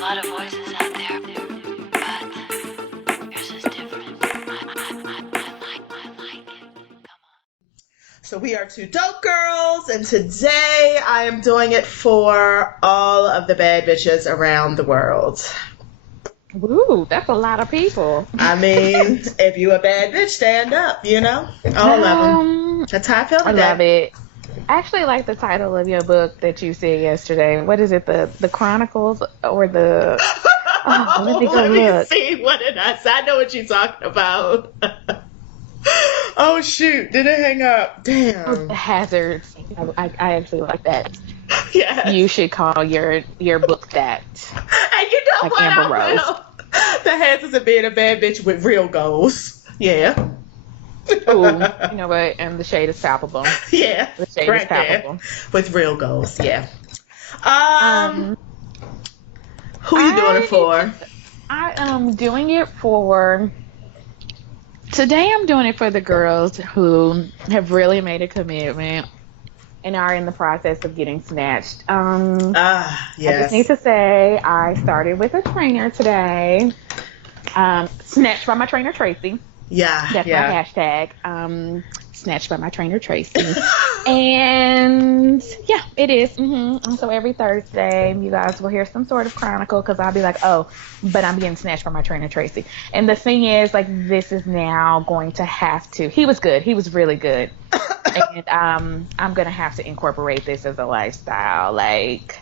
lot of voices out there, but yours is different. I like it. Come on. So we are two dope girls, and today I am doing it for all of the bad bitches around the world. Ooh, that's a lot of people. I mean, if you a bad bitch, stand up, you know? All of them. That's how I feel today. I love it. I actually like the title of your book that you said yesterday. What is it? The Chronicles or the... Oh, let me go look. See, what did I say? I know what you're talking about. Oh, shoot. Did it hang up? Damn. Oh, the Hazards. I actually like that. Yes. You should call your book that. And you know like what? Amber I Rose. will. The hazards of being a bad bitch with real goals. Yeah. Ooh, you know what? And the shade is palpable. Yeah. The shade right is palpable. there. With real goals. Yeah. Who you doing it for? I am doing it for. Today I'm doing it for the girls who have really made a commitment and are in the process of getting snatched. Yes. I just need to say I started with a trainer today. Snatched by my trainer Tracy. Yeah. That's yeah. my hashtag. Snatched by my trainer Tracy. And yeah, it is. And so every Thursday, you guys will hear some sort of chronicle because I'll be like, oh, but I'm getting snatched by my trainer Tracy. And the thing is, like, this is now going to have to. He was good. He was really good. And I'm going to have to incorporate this as a lifestyle. Like,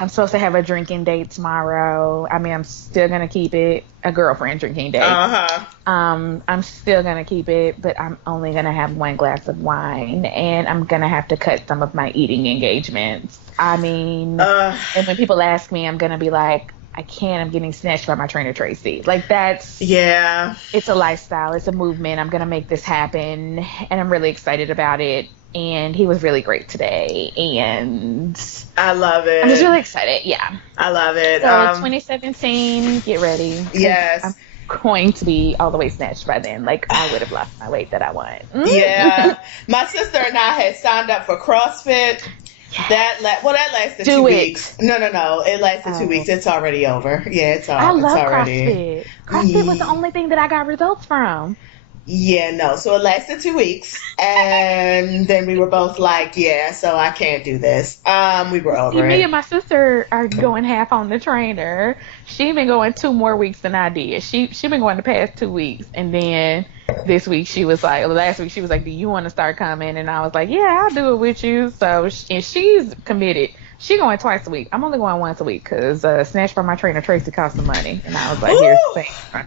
I'm supposed to have a drinking date tomorrow. I mean, I'm still going to keep it a girlfriend drinking date. Uh-huh. I'm still going to keep it, but I'm only going to have one glass of wine, and I'm going to have to cut some of my eating engagements. I mean, and when people ask me, I'm going to be like, I can't, I'm getting snatched by my trainer Tracy. Like, that's, yeah, it's a lifestyle, it's a movement. I'm going to make this happen, and I'm really excited about it. And he was really great today, and I love it. I'm just really excited. Yeah, I love it. So 2017, get ready. Yes, I'm going to be all the way snatched by then. Like, I would have lost my weight that I want. Yeah, my sister and I had signed up for CrossFit. Yes. That lasted Do 2 it. weeks. No, it lasted 2 weeks. It's already over. Yeah, it's I love already. CrossFit. CrossFit was the only thing that I got results from. Yeah, no. So it lasted 2 weeks, and then we were both like, yeah, so I can't do this. We were over Me it. and my sister are going half on the trainer. She been going 2 more weeks than I did. She been going the past 2 weeks, and then this week she was like, last week she was like, do you want to start coming? And I was like, yeah, I'll do it with you. So, and she's committed. She going twice a week. I'm only going once a week because snatched by my trainer Tracy cost some money, and I was like, here's the thing.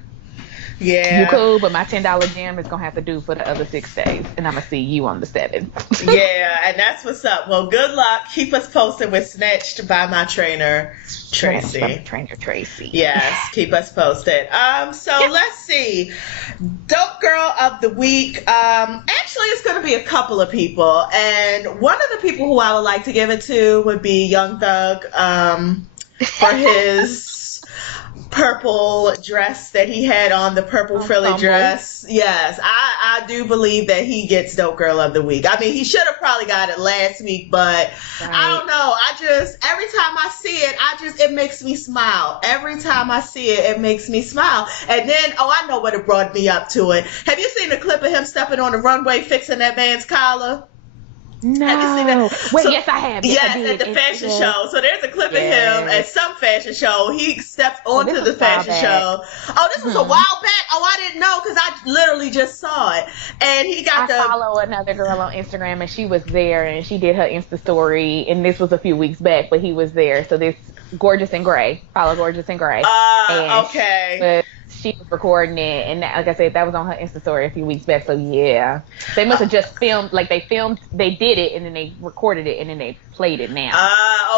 Yeah. You cool, but my $10 gym is going to have to do for the other 6 days. And I'm going to see you on the 7th. Yeah, and that's what's up. Well, good luck. Keep us posted with Snatched by my trainer, Tracy. By my trainer, Tracy. Yes, keep us posted. Let's see. Dope Girl of the Week. Actually, it's going to be a couple of people. And one of the people who I would like to give it to would be Young Thug for his purple dress that he had on, the purple frilly Tumblr. dress. Yes, I do believe that he gets Dope Girl of the Week. I mean, he should have probably got it last week, but Right. I don't know. Every time I see it, it makes me smile. Every time I see it, it makes me smile. And then, I know what it brought me up to it. Have you seen the clip of him stepping on the runway fixing that man's collar? No. Have you seen that? Wait, So- yes, I have. Yes, I Yes, did. at the fashion Yes. show. So there's a clip of him Yes. at some fashion show. He stepped onto this the was a while fashion back. show. Oh, this was a while back. Oh, I didn't know because I literally just saw it. And he got I follow another girl on Instagram, and she was there, and she did her Insta story, and this was a few weeks back, but he was there. So this Gorgeous in Gray. Follow Gorgeous in Gray. okay. But she was recording it, and like I said, that was on her Insta story a few weeks back. So yeah, they must have just filmed. Like they did it, and then they recorded it, and then they played it now.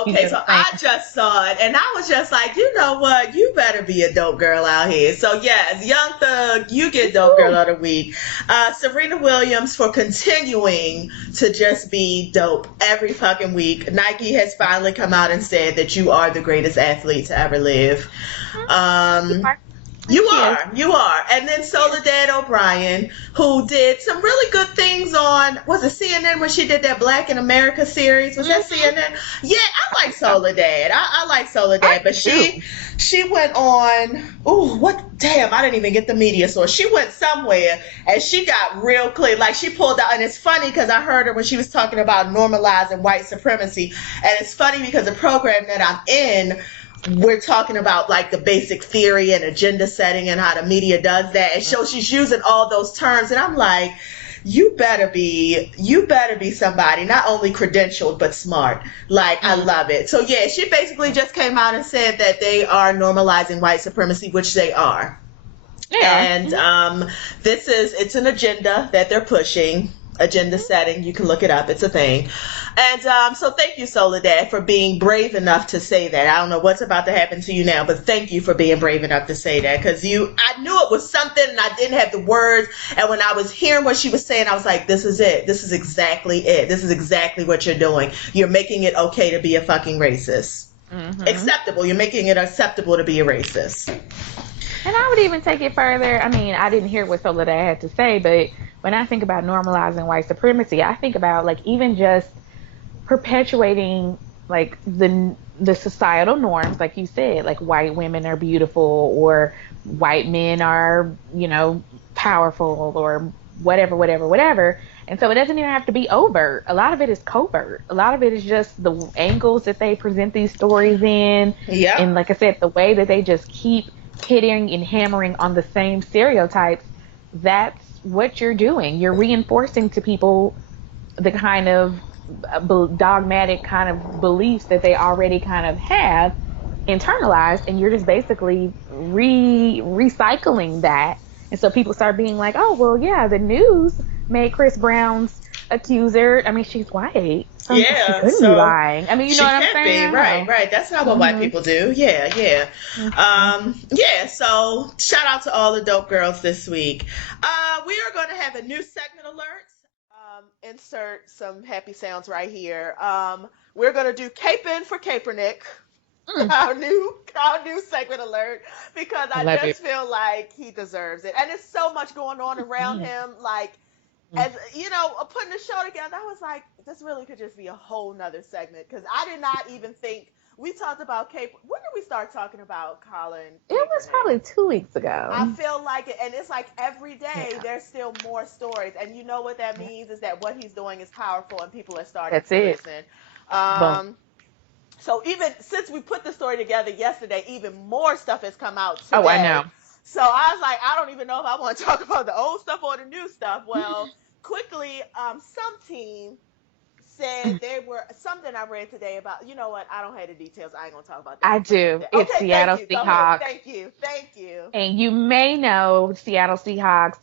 Okay, so I just saw it, and I was just like, you know what? You better be a dope girl out here. So yes, Young Thug, you get Dope Girl of the Week. Serena Williams for continuing to just be dope every fucking week. Nike has finally come out and said that you are the greatest athlete to ever live. You are. And then Soledad O'Brien, who did some really good things on, was it CNN when she did that Black in America series? Was that CNN? Yeah, I like Soledad. I like Soledad, but she went on, damn, I didn't even get the media source. She went somewhere and she got real clear. Like she pulled out, and it's funny because I heard her when she was talking about normalizing white supremacy. And it's funny because the program that I'm in, we're talking about like the basic theory and agenda setting and how the media does that. And so she's using all those terms. And I'm like, you better be somebody not only credentialed but smart. Like, I love it. So yeah, she basically just came out and said that they are normalizing white supremacy, which they are. Yeah. And it's an agenda that they're pushing. Agenda setting, you can look it up, it's a thing. And so thank you, Soledad, for being brave enough to say that. I don't know what's about to happen to you now, but thank you for being brave enough to say that, because I knew it was something and I didn't have the words, and when I was hearing what she was saying, I was like, this is it. This is exactly it. This is exactly what you're doing. You're making it okay to be a fucking racist. Acceptable. You're making it acceptable to be a racist. And I would even take it further. I mean, I didn't hear what Soledad had to say, but when I think about normalizing white supremacy, I think about like even just perpetuating like the societal norms, like you said, like white women are beautiful or white men are, powerful or whatever. And so it doesn't even have to be overt. A lot of it is covert. A lot of it is just the angles that they present these stories in. Yeah. And like I said, the way that they just keep hitting and hammering on the same stereotypes. That's what you're doing. You're reinforcing to people the kind of dogmatic kind of beliefs that they already kind of have internalized, and you're just basically recycling that. And so people start being like, oh, well, yeah, the news made Chris Brown's accuser. I mean, she's white. So she couldn't be lying. I mean, you know what I'm saying? Right. That's not what white people do. Yeah. So shout out to all the dope girls this week. We are going to have a new segment alert. Insert some happy sounds right here. We're going to do Caping for Kaepernick. Our new segment alert, because I just feel like he deserves it. And it's so much going on around him. Like, as putting the show together, I was like, this really could just be a whole nother segment, because I did not even think we talked about Cape. When did we start talking about Colin? It was probably 2 weeks ago. I feel like it, and it's like every day there's still more stories, and you know what that means is that what he's doing is powerful, and people are starting to listen. So even since we put the story together yesterday, even more stuff has come out today. Oh, I know. So I was like, I don't even know if I want to talk about the old stuff or the new stuff. Well, quickly, some team said there were something I read today about, you know what? I don't have the details. I ain't going to talk about that. I do. It's okay, Seattle Seahawks. Thank you. And you may know Seattle Seahawks.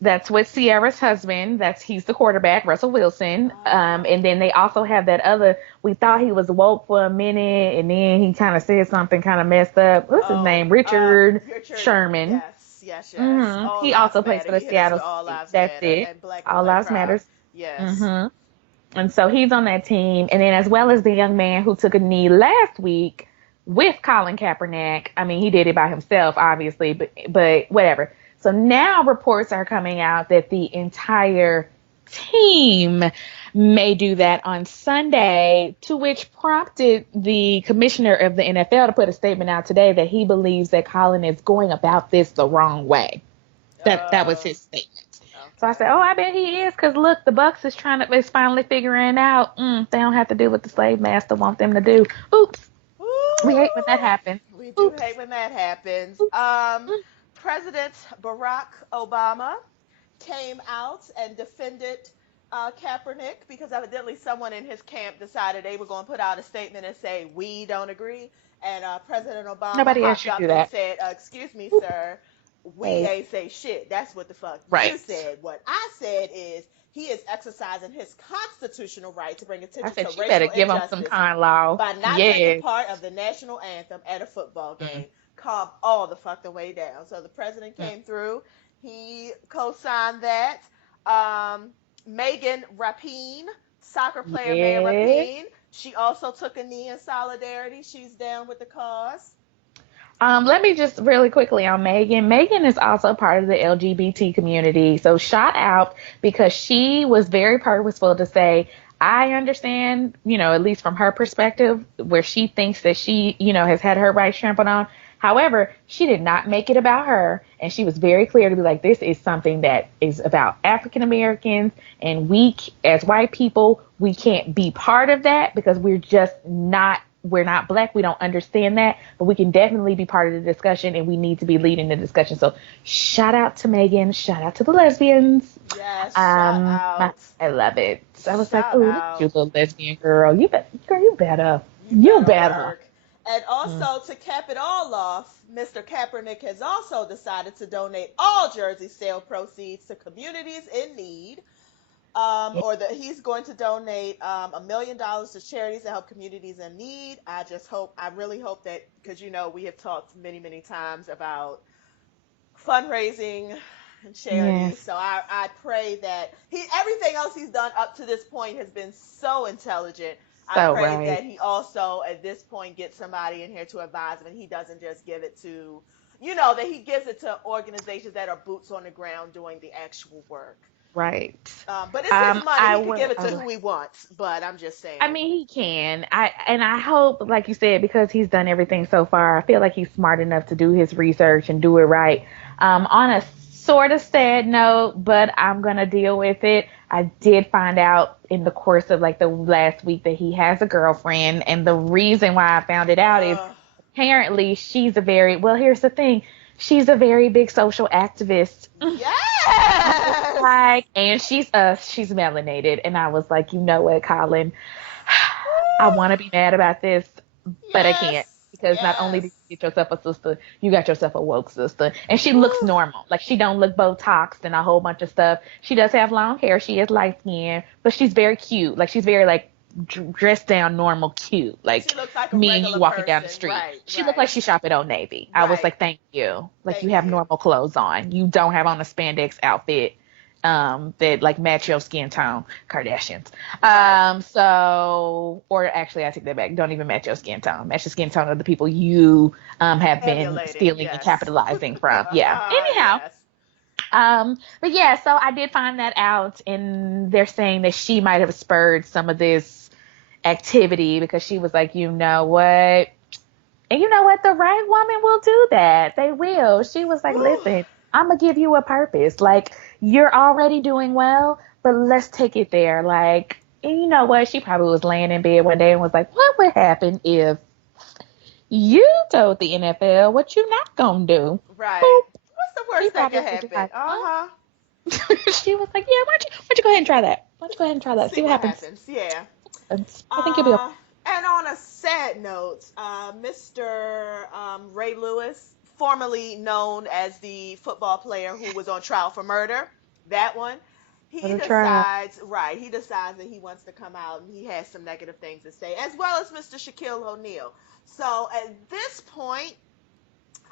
That's with Sierra's husband. He's the quarterback, Russell Wilson. And then they also have that other, we thought he was woke for a minute, and then he kind of said something kind of messed up. What's his name? Richard Sherman. Yes. Mm-hmm. He also plays for the Seattle. That's it. All Lives Matters. Yes. Mm-hmm. And so he's on that team. And then as well as the young man who took a knee last week with Colin Kaepernick. I mean, he did it by himself, obviously, but whatever. So now reports are coming out that the entire team may do that on Sunday, to which prompted the commissioner of the NFL to put a statement out today that he believes that Colin is going about this the wrong way. That was his statement. So I said, I bet he is, because look, the Bucks is finally figuring out they don't have to do what the slave master wants them to do. Oops. We hate when that happens. We do hate when that happens. President Barack Obama came out and defended Kaepernick, because evidently someone in his camp decided they were going to put out a statement and say, we don't agree. And President Obama hopped up and said, excuse me, sir. We ain't say shit. That's what the fuck you said. What I said is he is exercising his constitutional right to bring attention to racial better give him some kind law by not taking part of the national anthem at a football game. Calm all the fucking way down. So the president came through. He co-signed that. Megan Rapinoe, soccer player Megan Rapinoe, she also took a knee in solidarity. She's down with the cause. Let me just really quickly on Megan. Megan is also part of the LGBT community. So shout out because she was very purposeful to say, I understand, at least from her perspective, where she thinks that she, has had her rights trampled on. However, she did not make it about her. And she was very clear to be like, this is something that is about African Americans. And we, as white people, we can't be part of that because we're not black. We don't understand that, but we can definitely be part of the discussion and we need to be leading the discussion. So shout out to Megan. Shout out to the lesbians. Yes, shout out. I love it. So I was like, Shout oh, look at you, out. little lesbian girl. You better. You You better better. work. And also, to cap it all off, Mr. Kaepernick has also decided to donate all jersey sale proceeds to communities in need. Yeah. He's going to donate $1 million to charities that help communities in need. I really hope that, because we have talked many, many times about fundraising and charity. Yes. So I pray that everything else he's done up to this point has been so intelligent. I So pray right. that he also at this point gets somebody in here to advise him, and he doesn't just give it to, that he gives it to organizations that are boots on the ground doing the actual work. Right. But it's his money. He can give it to I who he wants. But I'm just saying. I mean, he can. I hope, like you said, because he's done everything so far, I feel like he's smart enough to do his research and do it right. On a sort of sad note, but I'm gonna deal with it. I did find out in the course of like the last week that he has a girlfriend, and the reason why I found it out is Uh, apparently she's a very well. Here's the thing. She's a very big social activist. yes. Like, and she's melanated, and I was like, you know what, Colin, I want to be mad about this, but I can't Yes. because not only did Yes. you get yourself a sister, you got yourself a woke sister, and she looks Woo. normal. Like she don't look Botoxed and a whole bunch of stuff. She does have long hair. She is light skinned, but she's very cute. Like she's very like dressed down, normal, cute. Like She looks like a me and you regular walking down the person. street. Right. She looked Right. like she shop at Old Navy. I was Right. like, thank you. Like you Thank have you. normal clothes on. You don't have on a spandex outfit that like match your skin tone, Kardashians. Right. Or actually I take that back. Don't even match your skin tone. Match the skin tone of the people you have been Emulating. stealing and Yes. capitalizing from. Yeah. Anyhow, Yes. but yeah, so I did find that out, and they're saying that she might have spurred some of this activity because she was like, you know what? And you know what? The right woman will do that. They will. She was like, Woo. listen, I'm going to give you a purpose. Like, you're already doing well, but let's take it there. Like, and you know what? She probably was laying in bed one day and was like, what would happen if you told the NFL what you not going to do? Right. Boop. What's the She worst that probably could was just happen? like, Uh huh? huh. She was like, yeah, why don't you go ahead and try that? Why don't you go ahead and try that? See See what what happens. happens. Yeah. I think you'll be okay. And on a sad note, Mr. Ray Lewis, formerly known as the football player who was on trial for murder, that one, For the trial. he decides that he wants to come out and he has some negative things to say, as well as Mr. Shaquille O'Neal. So at this point,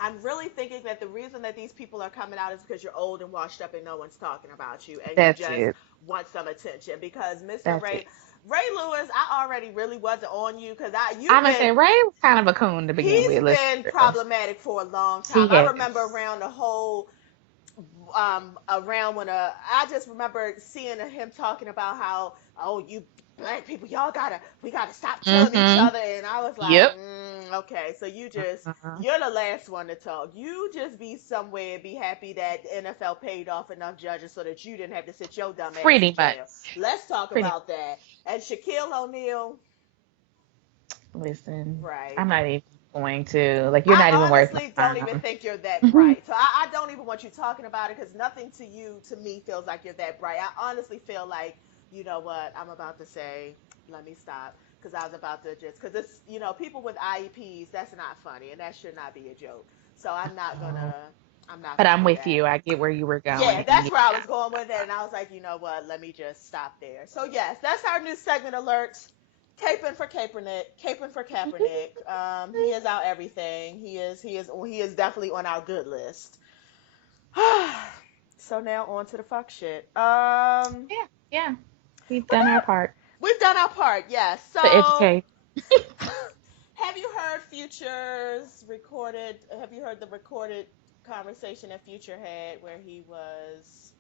I'm really thinking that the reason that these people are coming out is because you're old and washed up and no one's talking about you and you That's just it. want some attention because Mr. That's it. Ray Lewis, I already really wasn't on you because I'm gonna say Ray was kind of a coon to begin he's with. Let's been be real. problematic for a long He time. I has. remember around the whole around when I just remember seeing him talking about how, oh, you black people, we gotta stop killing each Mm-hmm. other, and I was like, Yep. okay, so Mhm. you're the last one to talk. You just be somewhere and be happy that the NFL paid off enough judges so that you didn't have to sit your dumb ass Pretty in much. jail. Let's talk Pretty. about that. And Shaquille O'Neal, Listen, right. I'm not even going to. Like, you're not I even worth my honestly don't even time. think you're that bright. So I don't even want you talking about it because nothing to me, feels like you're that bright. I honestly feel like, you know what, I'm about to say, let me stop. Because I was about to because it's, people with IEPs, that's not funny and that should not be a joke. So I'm not But gonna I'm do with that. you. I get where you were Yeah, going. that's Yeah. where I was going with it. And I was like, you know what, let me just stop there. So yes, that's our new segment alert. Caping for Kaepernick, caping for Kaepernick. He is our everything. He is definitely on our good list. So now on to the fuck shit. Yeah. Yeah. We've done our part We've done our part, yes. to So educate. have have you heard Future's recorded? Have you heard the recorded conversation that Future had where he was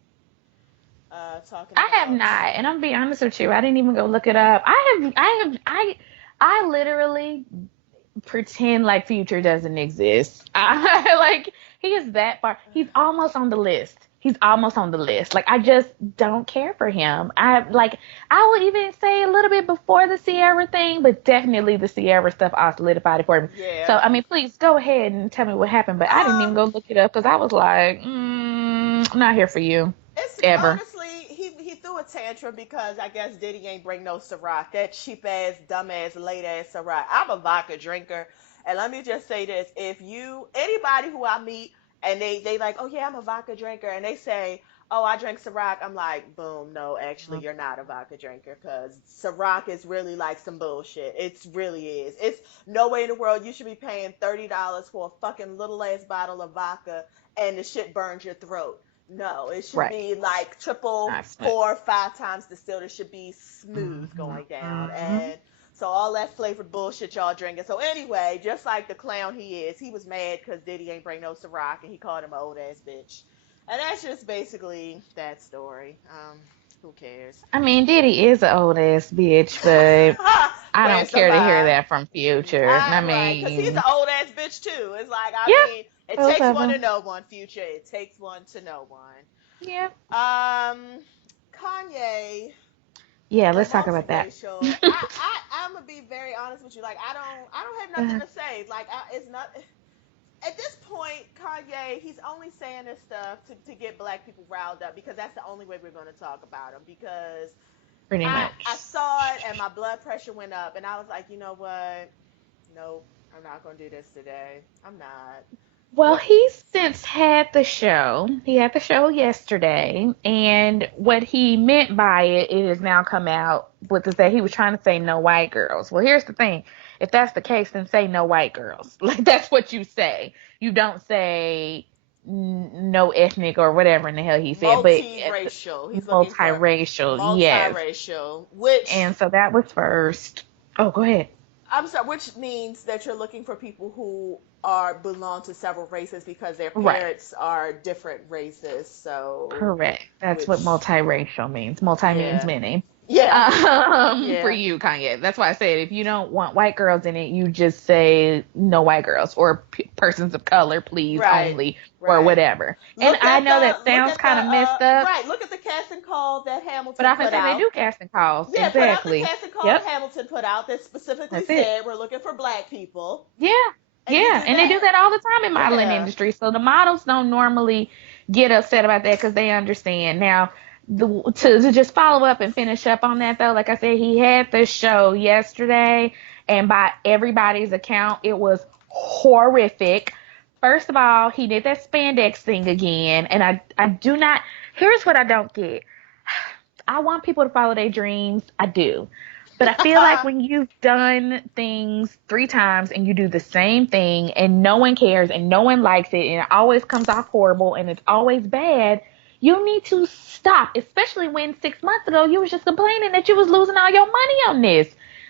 talking I have about? not, and I'm gonna be honest with you. I didn't even go look it up. I literally pretend like Future doesn't exist. I like he is that far. He's almost on the list. He's almost on the list. Like I just don't care for him. I will even say a little bit before the Sierra thing, but definitely the Sierra stuff all solidified it for me. So Yeah. I mean, please go ahead and tell me what happened. But I didn't even Um, go look it up because I was like, I'm not here for you it's ever. honestly he threw a tantrum because I guess Diddy ain't bring no Ciroc. That cheap ass, dumb ass, late ass Ciroc. I'm a vodka drinker, and let me just say this: if you anybody who I meet and they like, oh yeah, I'm a vodka drinker, and they say, oh I drink Ciroc, I'm like, boom, no, actually you're not a vodka drinker because Ciroc is really like some bullshit. It really is. It's no way in the world you should be paying $30 for a fucking little ass bottle of vodka and the shit burns your throat. No, it should Right. be like triple, Not smooth. 4 or 5 times distilled. It should be smooth Mm-hmm. going down. Mm-hmm. And so all that flavored bullshit y'all drinking. So anyway, just like the clown he is, he was mad because Diddy ain't bring no Ciroc and he called him an old ass bitch. And that's just basically that story. Who cares? I mean, Diddy is an old ass bitch, but I don't Where's the care to hear lie? that from Future. I Right, because he's an mean, old ass bitch too. It's like, I yeah, mean, it both takes of one to them. know one, Future. It takes one to know one. Yeah. Kanye Yeah, and let's talk about that. multiracial. I'm gonna be very honest with you. Like, I don't have nothing Uh, to say. Like, it's not at this point. Kanye, he's only saying this stuff to get black people riled up because that's the only way we're gonna talk about him. Because Pretty I much. saw it and my blood pressure went up, and I was like, you know what? Nope, I'm not gonna do this today. I'm not. Well, What? he's since had the show. He had the show yesterday, and what he meant by it, it has now come out with is that he was trying to say no white girls. Well, here's the thing. If that's the case, then say no white girls. Like that's what you say. You don't say no ethnic or whatever in the hell he said, but Multiracial. He's looking for multiracial, yes. multiracial, which And so that was first. Oh, go ahead. I'm sorry, which means that you're looking for people who are belong to several races because their Right. parents are different races. So, Correct. That's what which, multiracial means. Multi means yeah, many. yeah, For yeah. you, Kanye. That's why I said if you don't want white girls in it, you just say no white girls or persons of color, please, Right, only, or right. whatever. And I know that Look sounds at the kind of messed up, right. Look at the casting call that but Hamilton I can put say they out. do casting calls. Yeah, put out the Exactly. casting call that Yep. Hamilton put out that specifically That's it. said we're looking for black people, Yeah. and you Yeah. do And they do that. that all the time in modeling Yeah. industry. So the models don't normally get upset about that because they understand. Now, to just follow up and finish up on that though, like I said, he had the show yesterday, and by everybody's account, it was horrific. First of all, he did that spandex thing again, and I do not. Here's what I don't get. I want people to follow their dreams. I do. But I feel like when you've done things 3 times and you do the same thing and no one cares and no one likes it and it always comes off horrible and it's always bad, you need to stop. Especially when 6 months ago you was just complaining that you was losing all your money on this.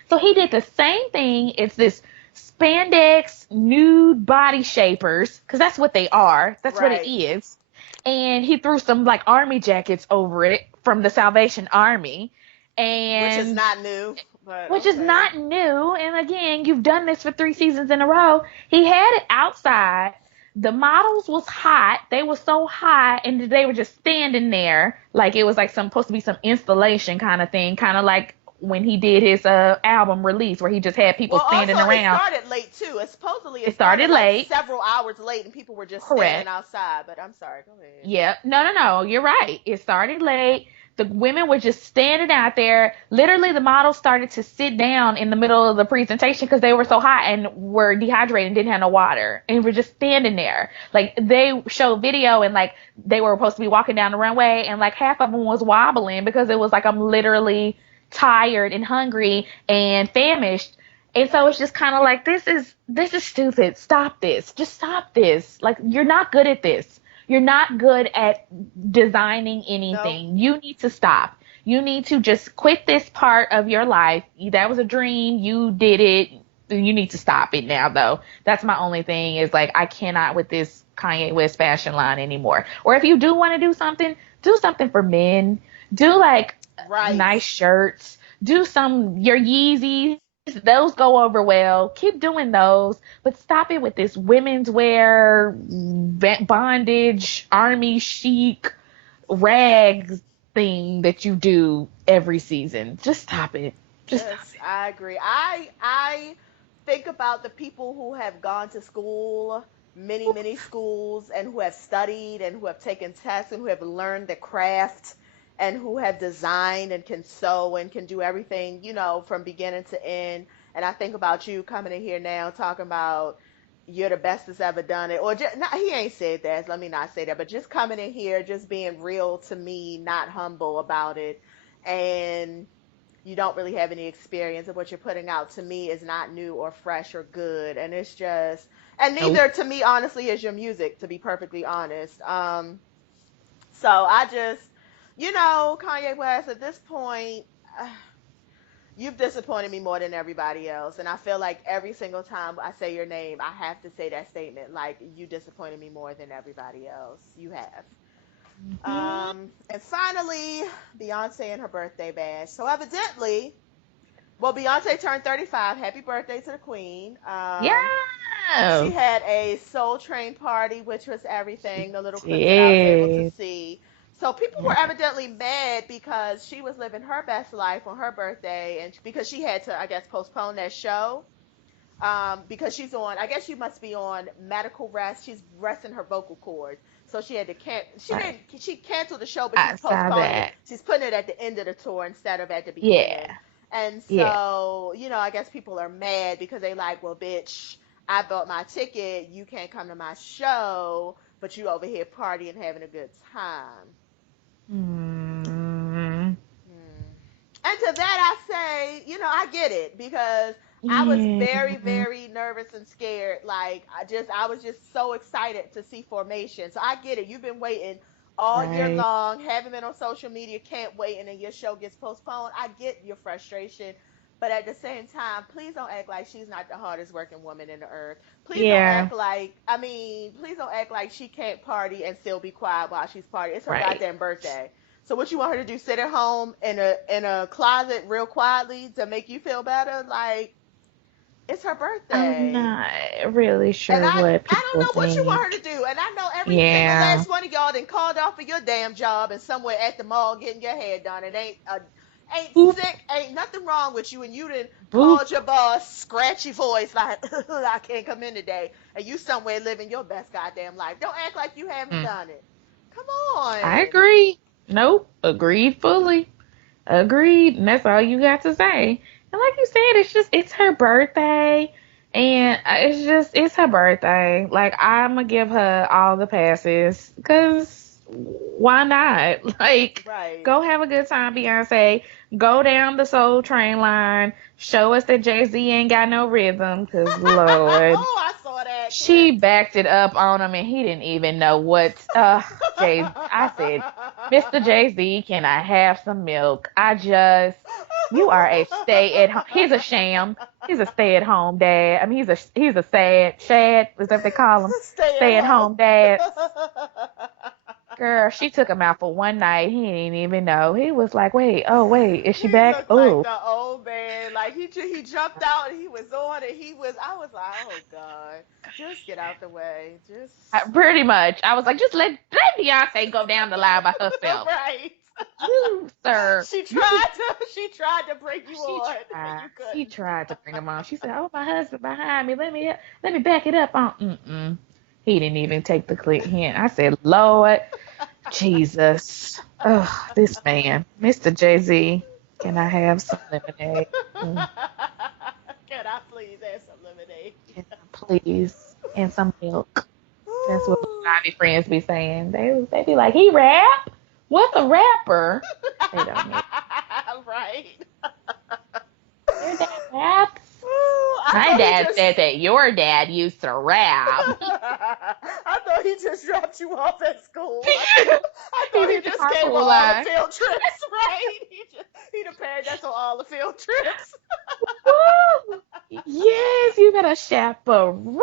So he did the same thing. It's this spandex nude body shapers because that's what they are. That's what it Right. is. And he threw some like army jackets over it from the Salvation Army. Which is And not new, but which is okay. not new. And again, you've done this for 3 seasons in a row. He had it outside. The models was hot. They were so hot, and they were just standing there like it was like supposed to be some installation kind of thing, kind of like when he did his album release where he just had people Well, also standing it around. started late too. It It started started like late, several hours late, and people were just standing correct? outside. But I'm sorry, go ahead. Yep. No, no, no. You're right. It started late. The women were just standing out there. Literally, the models started to sit down in the middle of the presentation because they were so hot and were dehydrated and didn't have no water. And were just standing there. Like, they showed video and, like, they were supposed to be walking down the runway and, like, half of them was wobbling because it was like, I'm literally tired and hungry and famished. And so it's just kind of like, this is stupid. Stop this. Just stop this. Like, you're not good at this. You're not good at designing Nope. anything. You need to stop. You need to just quit this part of your life. That was a dream. You did it. you need to stop it now, though. That's my only thing is like, I cannot with this Kanye West fashion line anymore. Or if you do want to do something for men. Do like Right. nice shirts. Do your Yeezys. Those go over well. Keep doing those, but stop it with this women's wear, bondage, army chic, rags thing that you do every season. Just stop it. Just stop Yes, I agree. I think about the people who have gone to school, many schools, and who have studied and who have taken tests and who have learned the craft and who have designed and can sew and can do everything, from beginning to end. And I think about you coming in here now talking about you're the best that's ever done it. Or just, he ain't said that. Let me not say that. But just coming in here, just being real to me, not humble about it. And you don't really have any experience of what you're putting out to me is not new or fresh or good, and it's just, and it. Nope. neither to me honestly is your music, to be perfectly honest. So I just, Kanye West, at this point, you've disappointed me more than everybody else, and I feel like every single time I say your name I have to say that statement, like, you disappointed me more than everybody else. You have. And finally, Beyonce and her birthday bash. So evidently, well, Beyonce turned 35. Happy birthday to the queen. She Yeah. had a Soul Train party, which was everything. The little clips that I was able to Did. see. So people were evidently mad because she was living her best life on her birthday, and because she had to, I guess, postpone that show. Because she's on, I guess she must be on medical rest. She's resting her vocal cords. So she had to Right. she canceled the show, but she's I saw postponing it. that. She's putting it at the end of the tour instead of at the Yeah. beginning. And Yeah. so, I guess people are mad because they like, well, bitch, I bought my ticket. You can't come to my show, but you over here partying, having a good time. Mm. Hmm. And to that I say, I get it because I was very, Yeah. very nervous and scared. Like, I was just so excited to see Formation. So I get it. You've been waiting all year Right. long, haven't been on social media, can't wait, and then your show gets postponed. I get your frustration. But at the same time, please don't act like she's not the hardest working woman in the earth. Please don't Yeah. act like, please don't act like she can't party and still be quiet while she's partying. It's her Right. goddamn birthday. So what you want her to do? Sit at home in a closet real quietly to make you feel better? Like, it's her I'm birthday. not really And sure I what don't people know what you want her think. to do. And I know every single Yeah. last one of y'all done called off of your damn job and somewhere at the mall getting your hair done. It ain't Boop. sick, ain't nothing wrong with you. And you done Boop. called your boss, scratchy voice, like, I can't come in today. And you somewhere living your best goddamn life. Don't act like you haven't Mm. done it. Come I on. agree. Nope. Agreed fully. Agreed. And that's all you got to say. And like you said, it's her birthday. And it's her birthday. Like, I'm going to give her all the passes. Because why not? Like, Right. go have a good time, Beyonce. Go down the Soul Train line. Show us that Jay-Z ain't got no rhythm. Because, Lord. Oh, I saw that She clip. backed it up on him and he didn't even know what I said, Mr. Jay-Z, can I have some milk? You are a stay at home. He's a sham. He's a stay at home dad. I mean, he's a sad shad, is that what they call him? Stay at Stay at home. home dad. Girl, she took him out for one night. He didn't even know. He was like, wait, is she He back? looked like Oh, the old man. Like, he jumped out and he was on and I was like, oh God, just get out the way. Just pretty much. I was like, just let Beyonce go down the line by herself. right. You, sir, She tried to bring you she on and tried. you She couldn't. tried to bring him on. She said, "Oh, my husband behind me. Let me back it up on." He didn't even take the click hint. I said, "Lord Jesus, oh, this man, Mr. Jay-Z, can I have some lemonade? Mm, Can I please have some lemonade? can I please and some milk?" That's what my friends be saying. They be like, "He rap? What's a rapper?" They don't know. Right. Your dad raps. Ooh, I My thought he dad just said that your dad used to rap. I thought he just dropped you off at school. I He thought he did the just came on carpool all the line. field trips, right? He the parent that's on all the field trips. Woo! Yes, you got a chaperone.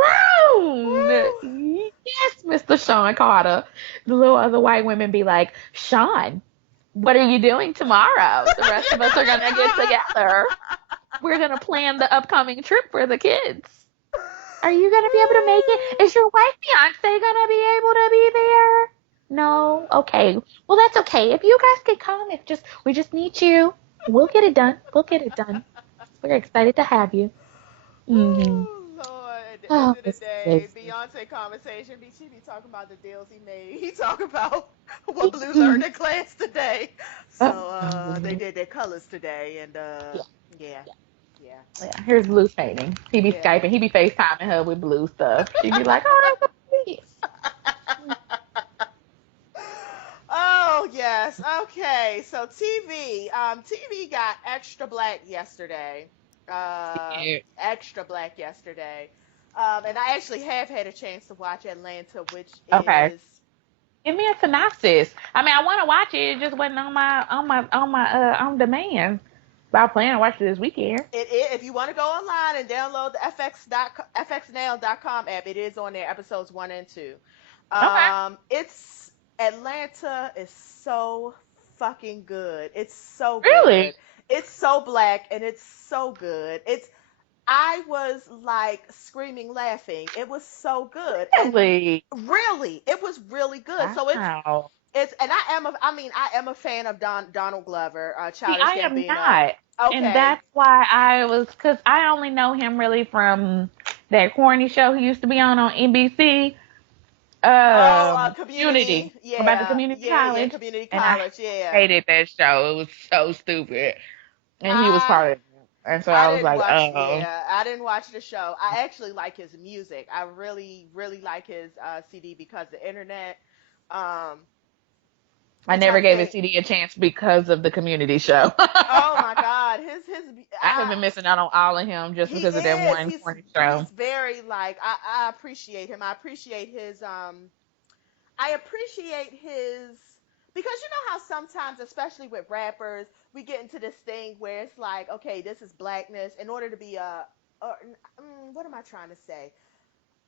Yes, Mr. Sean Carter. The little other white women be like, Sean, what are you doing tomorrow? The rest of us are gonna get together. We're gonna plan the upcoming trip for the kids. Are you gonna be able to make it? Is your white fiance gonna be able to be there? No? Okay. Well, that's okay. If you guys can come, if just we just need you. We'll get it done. We'll get it done. We're excited to have you. Mm-hmm. Oh, Lord. At the end Oh, of the this day, is Beyonce conversation, she be talking about the deals he made. He talk about what Blue learned in class today. So they oh, did their colors today, and yeah, yeah, yeah, yeah. Here's Blue's painting. He be yeah. Skyping. He be FaceTiming her with Blue stuff. She be like, "Oh, that's so sweet." Oh yes. Okay. So TV. TV got extra black yesterday. Cute. Extra black yesterday. And I actually have had a chance to watch Atlanta, which Okay. is Give me a synopsis. I mean, I want to watch it. It just wasn't on my on demand. But I plan to watch it this weekend. if you want to go online and download the fxnow.com app, it is on there, episodes 1 and 2. Okay. It's Atlanta is so fucking good. It's so Really? good. It's so black and it's so good. I was like screaming laughing. It was so good. And Really? really, it was really good. So Wow. it's and I am a fan of Donald Glover, See, Childish I am Gambino. not. And Okay. that's why because I only know him really from that corny show he used to be on NBC, Oh, Community, Community. about the Yeah, community yeah, yeah. college. Community And I college. Yeah. hated that show. It was so stupid. And he was I part of it. And so I I was didn't like, watch. oh, Yeah, I didn't watch the show. I actually like his music. I really, really like his CD because the internet. Um, I I'm never trying to gave a think. CD a chance because of the community show. Oh my God, his I have been missing out on all of him just he because of that is. one corny show. He's very like I appreciate him. I appreciate his I appreciate his because you know how sometimes, especially with rappers, we get into this thing where it's like, okay, this is blackness. In order to be or, what am I trying to say?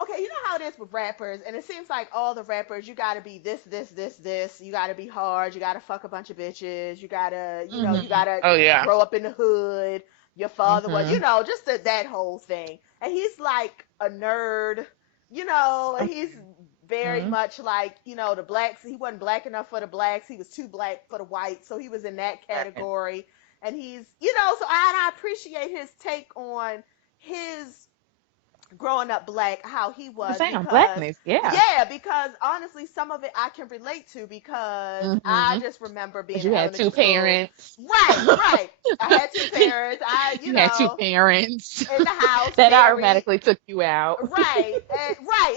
Okay, you know how it is with rappers, and it seems like all the rappers, you gotta be this, this, this, this. You gotta be hard. You gotta fuck a bunch of bitches. You gotta, you gotta Oh yeah. grow up in the hood. Your father was, hmm just that whole thing. And he's like a nerd, and he's very hmm much like, the blacks. He wasn't black enough for the blacks. He was too black for the whites, so he was in that Right. category. And he's, so I appreciate his take on his growing up black, how he The was, same because blackness, yeah. yeah, because honestly some of it I can relate to, because I hmm just remember being Because in you had two elementary school. parents. Right. I had two parents, You had two parents in the house, that very automatically took you out. right,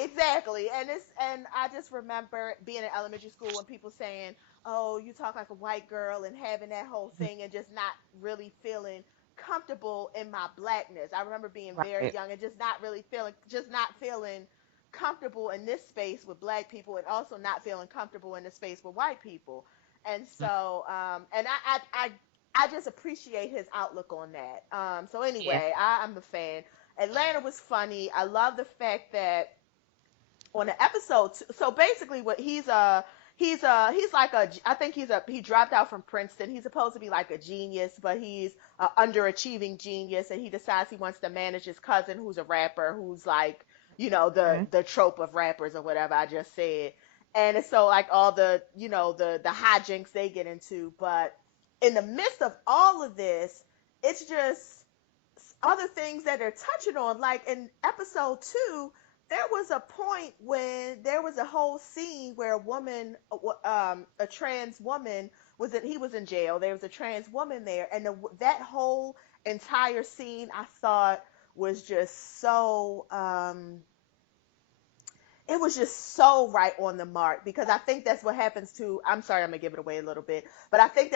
exactly. And I just remember being in elementary school when people saying, oh, you talk like a white girl, and having that whole thing and just not really feeling comfortable in my blackness. I remember being very Right. young and just not feeling comfortable in this space with black people, and also not feeling comfortable in the space with white people. And so and I just appreciate his outlook on that. So Yeah. anyway, I'm a fan. Atlanta was funny. I love the fact that on the episode, so basically what he's like I think he dropped out from Princeton. He's supposed to be like a genius, but he's a underachieving genius, and he decides he wants to manage his cousin who's a rapper, who's like, Mhm. the trope of rappers or whatever I just said. And it's so like all the, the hijinks they get into. But in the midst of all of this, it's just other things that they're touching on. Like in episode 2, there was a point when there was a whole scene where a woman, a trans woman, he was in jail. There was a trans woman there, and that whole entire scene I thought was just so it was just so right on the mark, because I think that's what happens to, I'm sorry, I'm gonna give it away a little bit, but I think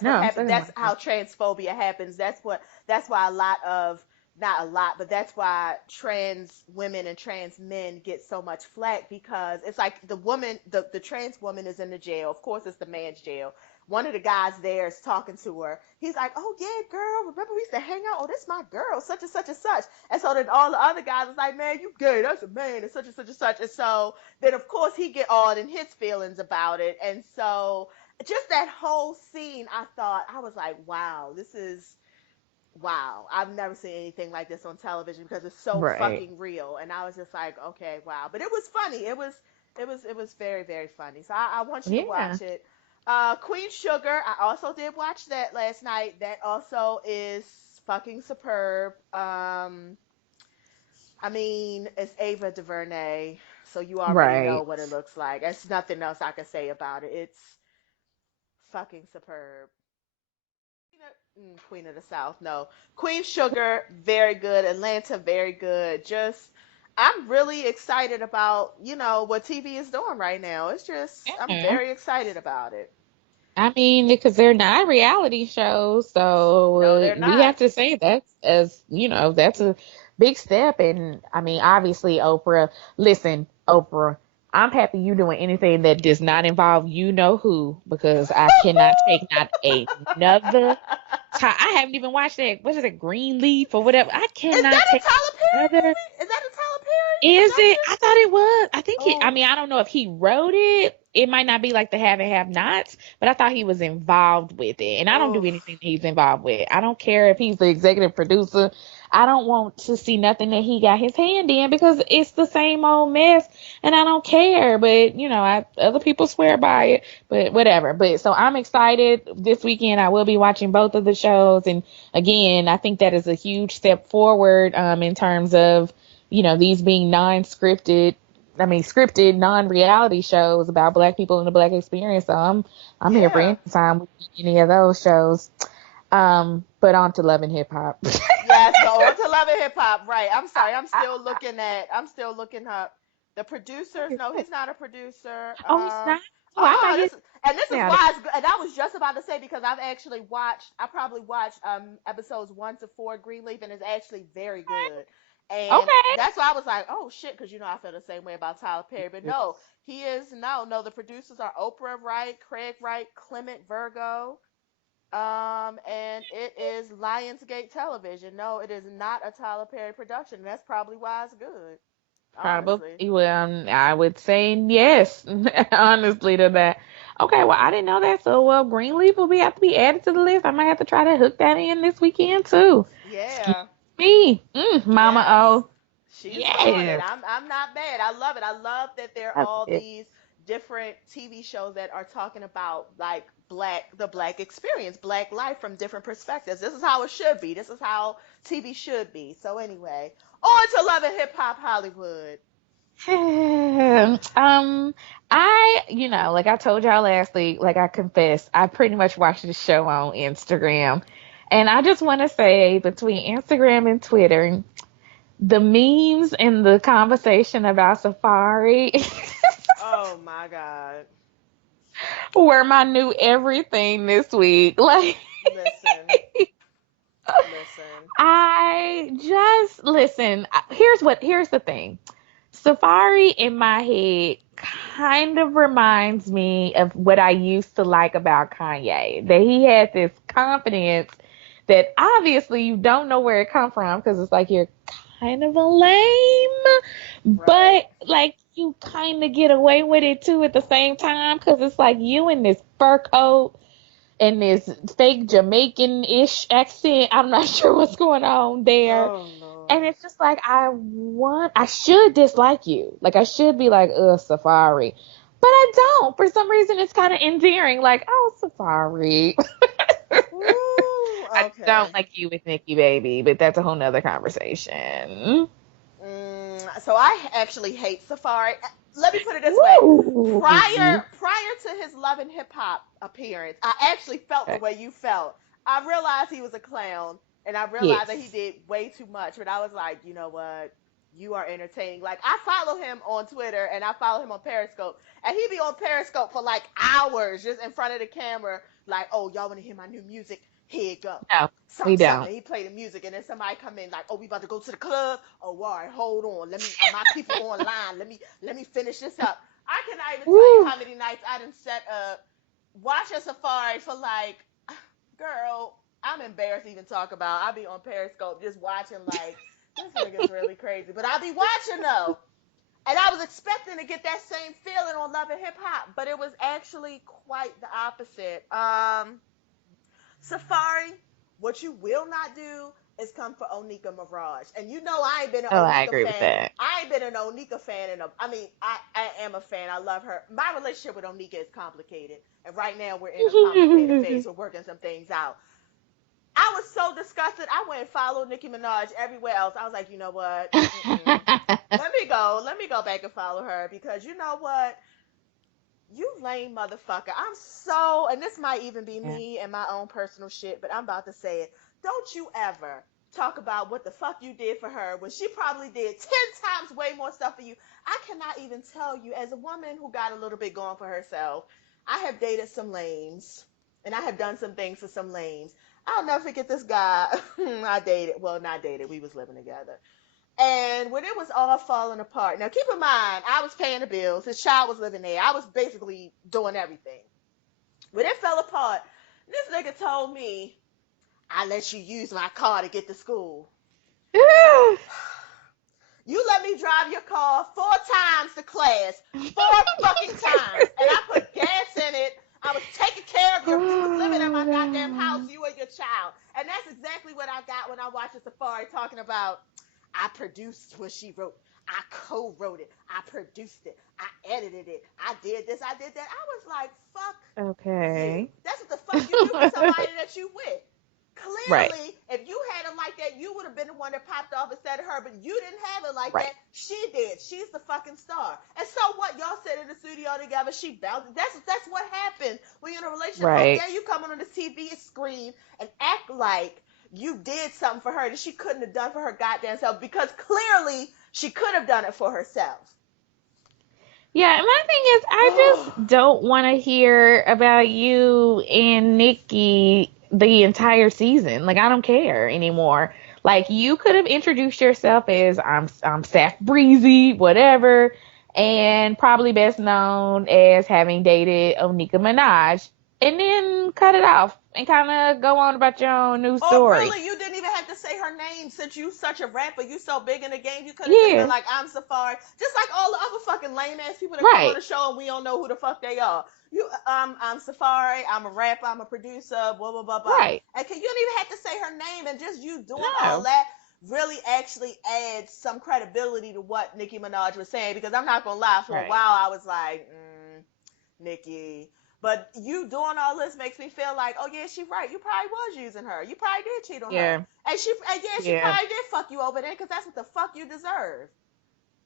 No, say that's more. how transphobia happens. That's why a lot of, not a lot, but that's why trans women and trans men get so much flack, because it's like the trans woman is in the jail. Of course it's the man's jail, one of the guys there is talking to her. He's like, oh yeah, girl, remember we used to hang out? Oh, this my girl, such and such and such. And so then all the other guys was like, man, you gay, that's a man, and such and such and such. And so then of course he get all in his feelings about it. And so just that whole scene, I was like, wow, this is wow. I've never seen anything like this on television because it's so Right. fucking real. And I was just like, okay, wow. But it was funny. It was very, very funny. So I want you to Yeah. watch it. Queen Sugar, I also did watch that last night. That also is fucking superb. I mean, it's Ava DuVernay, so you already know Right. what it looks like. There's nothing else I can say about it. It's fucking superb. Queen of the South, no. Queen Sugar, very good. Atlanta, very good. Just, I'm really excited about, what TV is doing right now. It's just, I'm Yeah. very excited about it. I mean, because they're not reality shows, so No, they're we not. have to say that's that's a big step. And I mean, obviously, Oprah. Listen, Oprah, I'm happy you doing anything that does not involve you know who, because I cannot take not another time. I haven't even watched that. What is it, Greenleaf or whatever? I Is cannot that a take Tyler Perry another. movie? Is that a Tyler Perry Is it? production? I thought it was. I think I Oh, mean, I don't know if he wrote it. It might not be like the have and have nots, but I thought he was involved with it. And I don't do oh. anything that he's involved with. I don't care if he's the executive producer. I don't want to see nothing that he got his hand in because it's the same old mess and I don't care. But, other people swear by it, but whatever. But so I'm excited this weekend. I will be watching both of the shows. And again, I think that is a huge step forward, in terms of these being scripted, non-reality shows about Black people and the Black experience. So I'm here for Yeah. any time with any of those shows. But on to Love and Hip Hop. Yes, but on to Love and Hip Hop. Right. I'm sorry. I'm still looking up the producers. No, he's not a producer. Oh, he's not. Oh, I thought he This is now. why it's good. And I was just about to say because I probably watched episodes 1 to 4 Greenleaf, and it's actually very good. And Okay. that's why I was like, oh shit, because I feel the same way about Tyler Perry. But no, he is no. The producers are Oprah Wright, Craig Wright, Clement Virgo. And it is Lionsgate Television. No, it is not a Tyler Perry production. That's probably why it's good. Honestly. Probably. Well, I would say yes, honestly, to that. Okay, well, I didn't know that. So, well, Greenleaf will have to be added to the list. I might have to try to hook that in this weekend too. Excuse Yeah. me, Mama Yes. O. She's on it. Yes. I'm not bad. I love it. I love that there are Love all it. these different TV shows that are talking about like the black experience, black life from different perspectives. This is how it should be. This is how TV should be. So anyway, on to Love and Hip Hop Hollywood. Like I told y'all last week, like I confessed, I pretty much watched the show on Instagram. And I just want to say between Instagram and Twitter, the memes and the conversation about Safari Oh my God. were my new everything this week. Like, Listen. Listen. I just listen. Here's the thing. Safari in my head kind of reminds me of what I used to like about Kanye. That he had this confidence that obviously you don't know where it come from because it's like you're kind of a lame, Right. but like you kind of get away with it too at the same time because it's like you in this fur coat and this fake Jamaican-ish accent. I'm not sure what's going on there. Oh And Lord. it's just like I should dislike you. Like I should be like, Safari. But I don't. For some reason it's kind of endearing. Like, oh, Safari. Woo. I don't Okay. like you with Nikki Baby, but that's a whole nother conversation. So I actually hate Safari. Let me put it this way. Woo. Prior to his Love and Hip Hop appearance, I actually felt the way you felt. I realized he was a clown, and I realized that he Yes. did way too much. But I was like, you know what? You are entertaining. Like I follow him on Twitter and I follow him on Periscope, and he be on Periscope for like hours just in front of the camera, like, oh, y'all want to hear my new music? Here it go. No, we Something, something. don't. And he play the music, and then somebody come in like, oh, we about to go to the club. Oh, all right, hold on. Let me, my people online. Let me finish this up. I cannot even tell you Woo. how many nights I done set up. watching Safari for like, girl, I'm embarrassed to even talk about. I'll be on Periscope just watching like, this nigga's really crazy. But I'll be watching though. And I was expecting to get that same feeling on Love and Hip Hop, but it was actually quite the opposite. Safari, what you will not do is come for Onika Mirage. And you know I ain't been an Oh, I Onika agree with fan. that. I ain't been an Onika fan I am a fan. I love her. My relationship with Onika is complicated. And right now we're in a complicated phase. We're working some things out. I was so disgusted. I went and followed Nicki Minaj everywhere else. I was like, you know what? Let me go. Let me go back and follow her because you know what? You lame motherfucker. And this might even be Yeah. me and my own personal shit, but I'm about to say it. Don't you ever talk about what the fuck you did for her when she probably did 10 times way more stuff for you. I cannot even tell you, as a woman who got a little bit going for herself, I have dated some lames and I have done some things for some lames. I'll never forget this guy I dated. Well, not dated. We was living together. And when it was all falling apart, now keep in mind, I was paying the bills. His child was living there. I was basically doing everything. When it fell apart, this nigga told me, I let you use my car to get to school. You let me drive your car 4 times to class. 4 fucking times. And I put gas in it. I was taking care of you. You was living in my goddamn house, you and your child. And that's exactly what I got when I watched the Safari talking about, I produced what she wrote. I co-wrote it. I produced it. I edited it. I did this. I did that. I was like, fuck you. Okay. That's what the fuck you do for somebody that you with. Right. Clearly, if you had it like that, you would have been the one that popped off instead of her, but you didn't have it like Right. that. She did. She's the fucking star. And so what? Y'all sit in the studio together. She bounced. That's what happens when you're in a relationship. Right. Oh, yeah, you come on the TV screen and act like you did something for her that she couldn't have done for her goddamn self because clearly she could have done it for herself. Yeah, and my thing is, I just don't want to hear about you and Nikki the entire season. Like, I don't care anymore. Like, you could have introduced yourself as I'm Saf Breezy, whatever, and probably best known as having dated Onika Minaj, and then cut it off and kind of go on about your own new Oh, story. really? You didn't even have to say her name since you such a rapper. You so big in the game. You could have just been Yeah, like, I'm Safari. Just like all the other fucking lame ass people that come on right, the show and we don't know who the fuck they are. I'm Safari. I'm a rapper. I'm a producer. Blah blah blah blah. right. And you don't even have to say her name. And just you doing all No, that really actually adds some credibility to what Nicki Minaj was saying. Because I'm not gonna lie, for a right. while I was like, Nicki. But you doing all this makes me feel like, oh yeah, she's right. You probably was using her. You probably did cheat on her. Yeah, She yeah. probably did fuck you over there because that's what the fuck you deserve.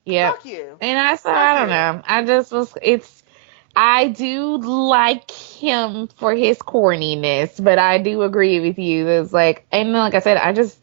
Yep. Fuck you. And Fuck I don't you. know. I do like him for his corniness, but I do agree with you. It's like, and like I said, I just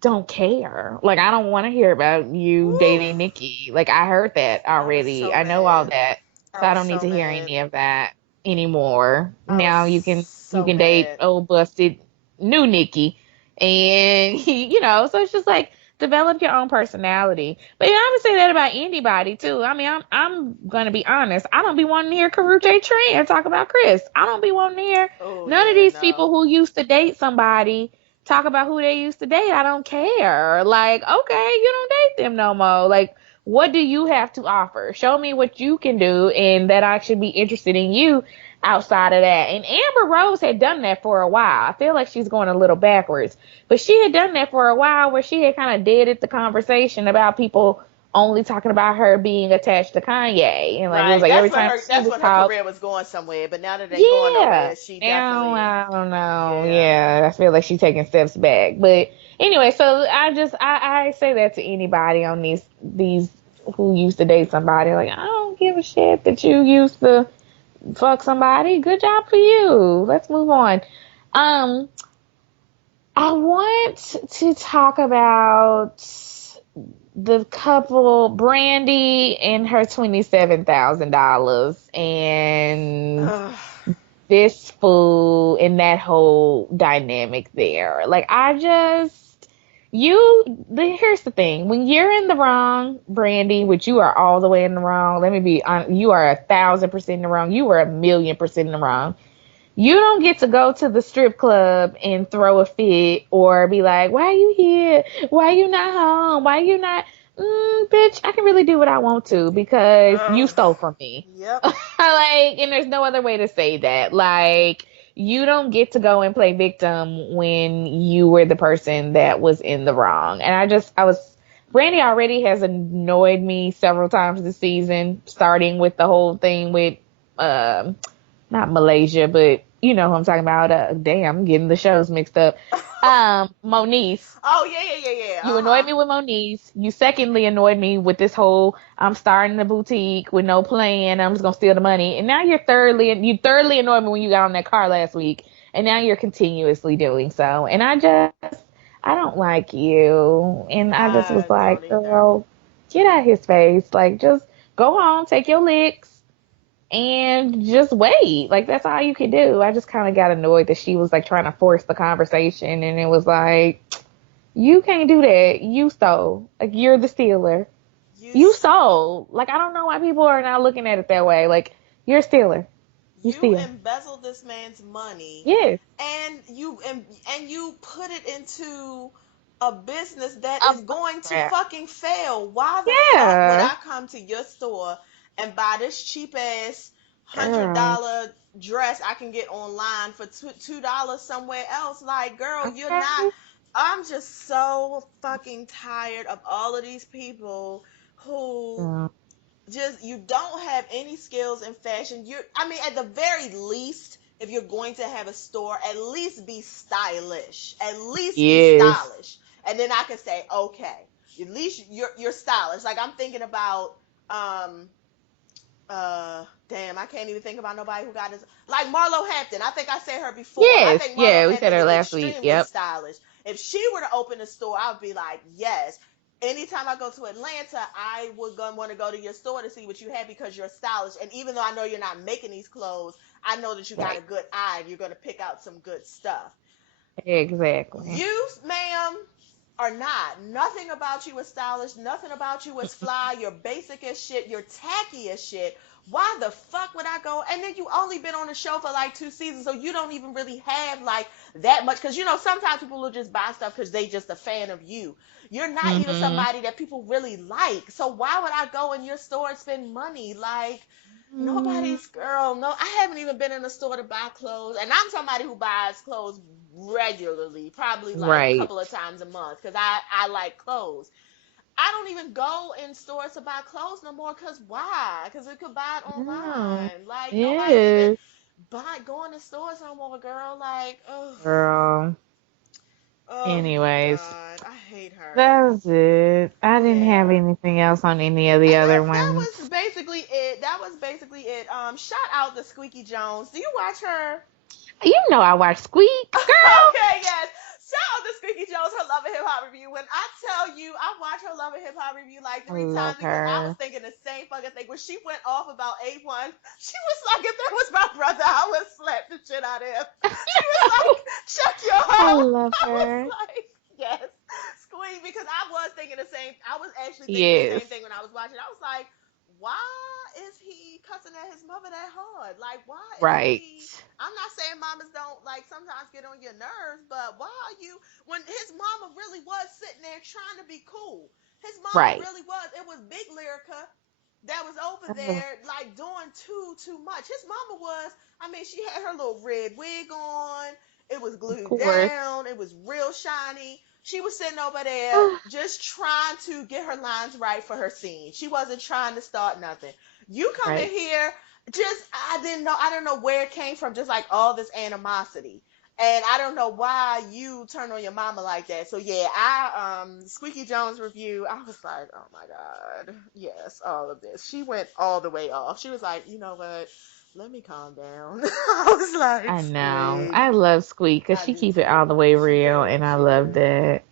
don't care. Like, I don't want to hear about you Woo. dating Nikki. Like, I heard that I was already. so I know all mad. that. I So I was don't need so to hear mad. any of that anymore. I was Now you so can date mad. old busted new Nikki. And so it's just like, develop your own personality. But I would say that about anybody too. I mean, I'm gonna be honest. I don't be wanting to hear Karrueche Tran talk about Chris. I don't be wanting to hear Oh none of yeah, these people no. who used to date somebody talk about who they used to date. I don't care. Like, okay, you don't date them no more. Like, what do you have to offer? Show me what you can do, and that I should be interested in you outside of that. And Amber Rose had done that for a while. I feel like she's going a little backwards. But she had done that for a while where she had kind of deaded the conversation about people only talking about her being attached to Kanye. And like, it was Right. like every time she That's would when her talk, career was going somewhere. But now that it ain't going yeah. nowhere, she Now, definitely, I don't know. yeah. Yeah. I feel like she's taking steps back. But anyway, so I say that to anybody on these who used to date somebody. Like, I don't give a shit that you used to fuck somebody. Good job for you. Let's move on. Um, I want to talk about the couple, Brandy and her $27,000, and Ugh. this fool and that whole dynamic there. Like, here's the thing. When you're in the wrong, Brandy, which you are all the way in the wrong, let me be honest, you are 1,000% in the wrong. You are 1,000,000% in the wrong. You don't get to go to the strip club and throw a fit or be like, "Why are you here? Why you not home? Why you not?" Bitch, I can really do what I want to because you Ugh. stole from me. Yep. Like, and there's no other way to say that. Like, you don't get to go and play victim when you were the person that was in the wrong. And Brandy already has annoyed me several times this season, starting with the whole thing with, um, not Malaysia, but you know who I'm talking about. Damn, I'm getting the shows mixed up. Moniece. Oh yeah. You annoyed me with Moniece. You secondly annoyed me with this whole I'm starting a boutique with no plan. I'm just gonna steal the money. And now you thirdly annoyed me when you got on that car last week. And now you're continuously doing so. And I don't like you. And I just I was don't like, either. girl, get out of his face. Like, just go home, take your licks, and just wait. Like, that's all you can do. I just kind of got annoyed that she was like trying to force the conversation. And it was like, you can't do that. You stole. Like, you're the stealer. You You stole. Like, I don't know why people are not looking at it that way. Like, you're a stealer. You you steal. embezzled this man's money, Yes. and you put it into a business that A is going to crap. fucking fail. Why the fuck would Yeah. I come to your store and buy this cheap ass hundred Girl. dollar dress I can get online for $2 somewhere else? Like, girl, you're not. Okay. I'm just so fucking tired of all of these people who Girl. just you don't have any skills in fashion. I mean, at the very least, if you're going to have a store, at least be stylish. At least be Yes. stylish. And then I can say, okay, at least you're stylish. Like, I'm thinking about um damn, I can't even think about nobody who got this, like Marlo Hampton. I think I said her before. I Yes. think Marlo Yeah, we said Hampton her is last week. extremely Yep. stylish. If she were to open a store, I would be like, yes. Anytime I go to Atlanta, I would want to go to your store to see what you have because you're stylish. And even though I know you're not making these clothes, I know that you got a Right. good eye and you're going to pick out some good stuff. Exactly. You, ma'am, are not. Nothing about you is stylish. Nothing about you is fly. You're basic as shit. You're tacky as shit. Why the fuck would I go? And then you only been on the show for like 2 seasons, so you don't even really have like that much. Because sometimes people will just buy stuff because they just a fan of you. You're not even Mm-hmm. somebody that people really like. So why would I go in your store and spend money? Like, Mm, nobody's girl. No, I haven't even been in a store to buy clothes, and I'm somebody who buys clothes regularly, probably like a right. couple of times a month, because I like clothes. I don't even go in stores to buy clothes no more. Cause why? Because we could buy it No. online. Like, nobody's even Yes. going to stores no more, girl. Like, Girl. oh my Anyways. god, I hate her. That was it. I didn't have Yeah. anything else on any of the And other that ones. was basically it. That was basically it. Shout out to Squeaky Jones. Do you watch her? You know I watch Squeak, girl. Okay, yes. Shout out to Squeaky Jones, her Love and Hip Hop review. When I tell you, I watched her Love and Hip Hop review like I three love times because I was her. thinking the same fucking thing. When she went off about A1, she was like, if that was my brother, I would slap the shit out of him. She was like, check your I hoe. love I was her. like, yes, Squeak, because I was thinking the same. I was actually thinking the Yes. same thing when I was watching. I was like, why is he cussing at his mother that hard? Like, why is Right. he? I'm not saying mamas don't like sometimes get on your nerves, but why are you when his mama really was sitting there trying to be cool? His mama Right. really was. It was Big Lyrica that was over Ugh, there like doing too much. His mama was, I mean, she had her little red wig on. It was of glued course. down. It was real shiny. She was sitting over there just trying to get her lines right for her scene. She wasn't trying to start nothing. You come in Right. here, just I don't know where it came from, just like all this animosity. And I don't know why you turn on your mama like that. So yeah, I Squeaky Jones review, I was like, oh my God. Yes, all of this. She went all the way off. She was like, you know what? Let me calm down. I was like, I know. Squeak. I love Squeak because I she do keep it all the too. way She real, do. and I She love do. that.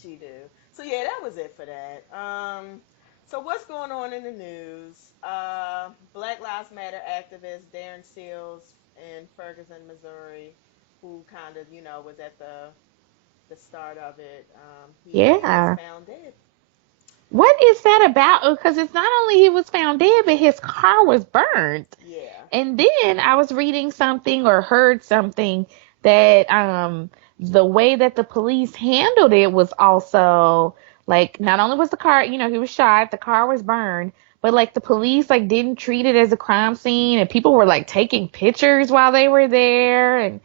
She do. So yeah, that was it for that. So what's going on in the news? Black Lives Matter activist Darren Seals in Ferguson, Missouri, who kind of was at the start of it. He was Yeah. found dead. What is that about? Because it's not only he was found dead, but his car was burned. Yeah. And then I was reading something or heard something that the way that the police handled it was also like not only was the car, he was shot, the car was burned, but like the police like didn't treat it as a crime scene and people were like taking pictures while they were there and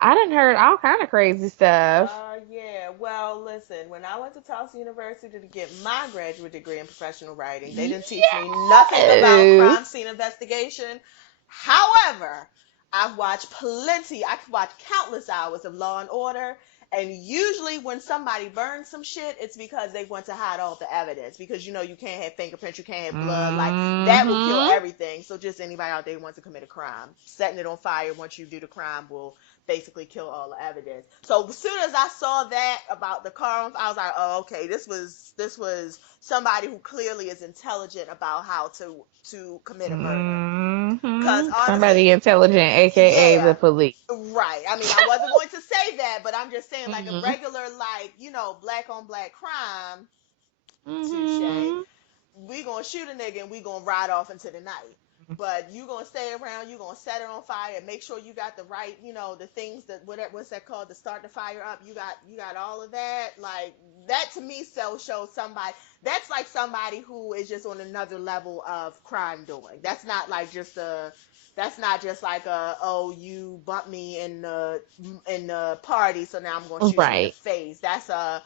I done heard all kind of crazy stuff. Yeah. Well, listen, when I went to Tulsa University to get my graduate degree in professional writing, they didn't teach me nothing about crime Yes. scene investigation. However, I could watch countless hours of Law and Order. And usually when somebody burns some shit, it's because they want to hide all the evidence. Because you can't have fingerprints, you can't have blood. Like that will kill Mm-hmm. everything. So just anybody out there who wants to commit a crime, setting it on fire once you do the crime will basically kill all the evidence. So as soon as I saw that about the car, I was like, oh, okay, this was somebody who clearly is intelligent about how to commit a murder. Because Mm-hmm. honestly, Somebody intelligent, aka the yeah, police. right. I mean, I wasn't going to say that, but I'm just saying like a Mm-hmm. regular like black on black crime, touche. Mm-hmm. We gonna shoot a nigga and we gonna ride off into the night. But you gonna stay around, you gonna set it on fire, and make sure you got the right, the things that what's that called to start the fire up. You got all of that. Like that to me so shows somebody that's like somebody who is just on another level of crime doing. That's not just like a oh you bumped me in the party so now I'm gonna shoot you in the Right. face. That's a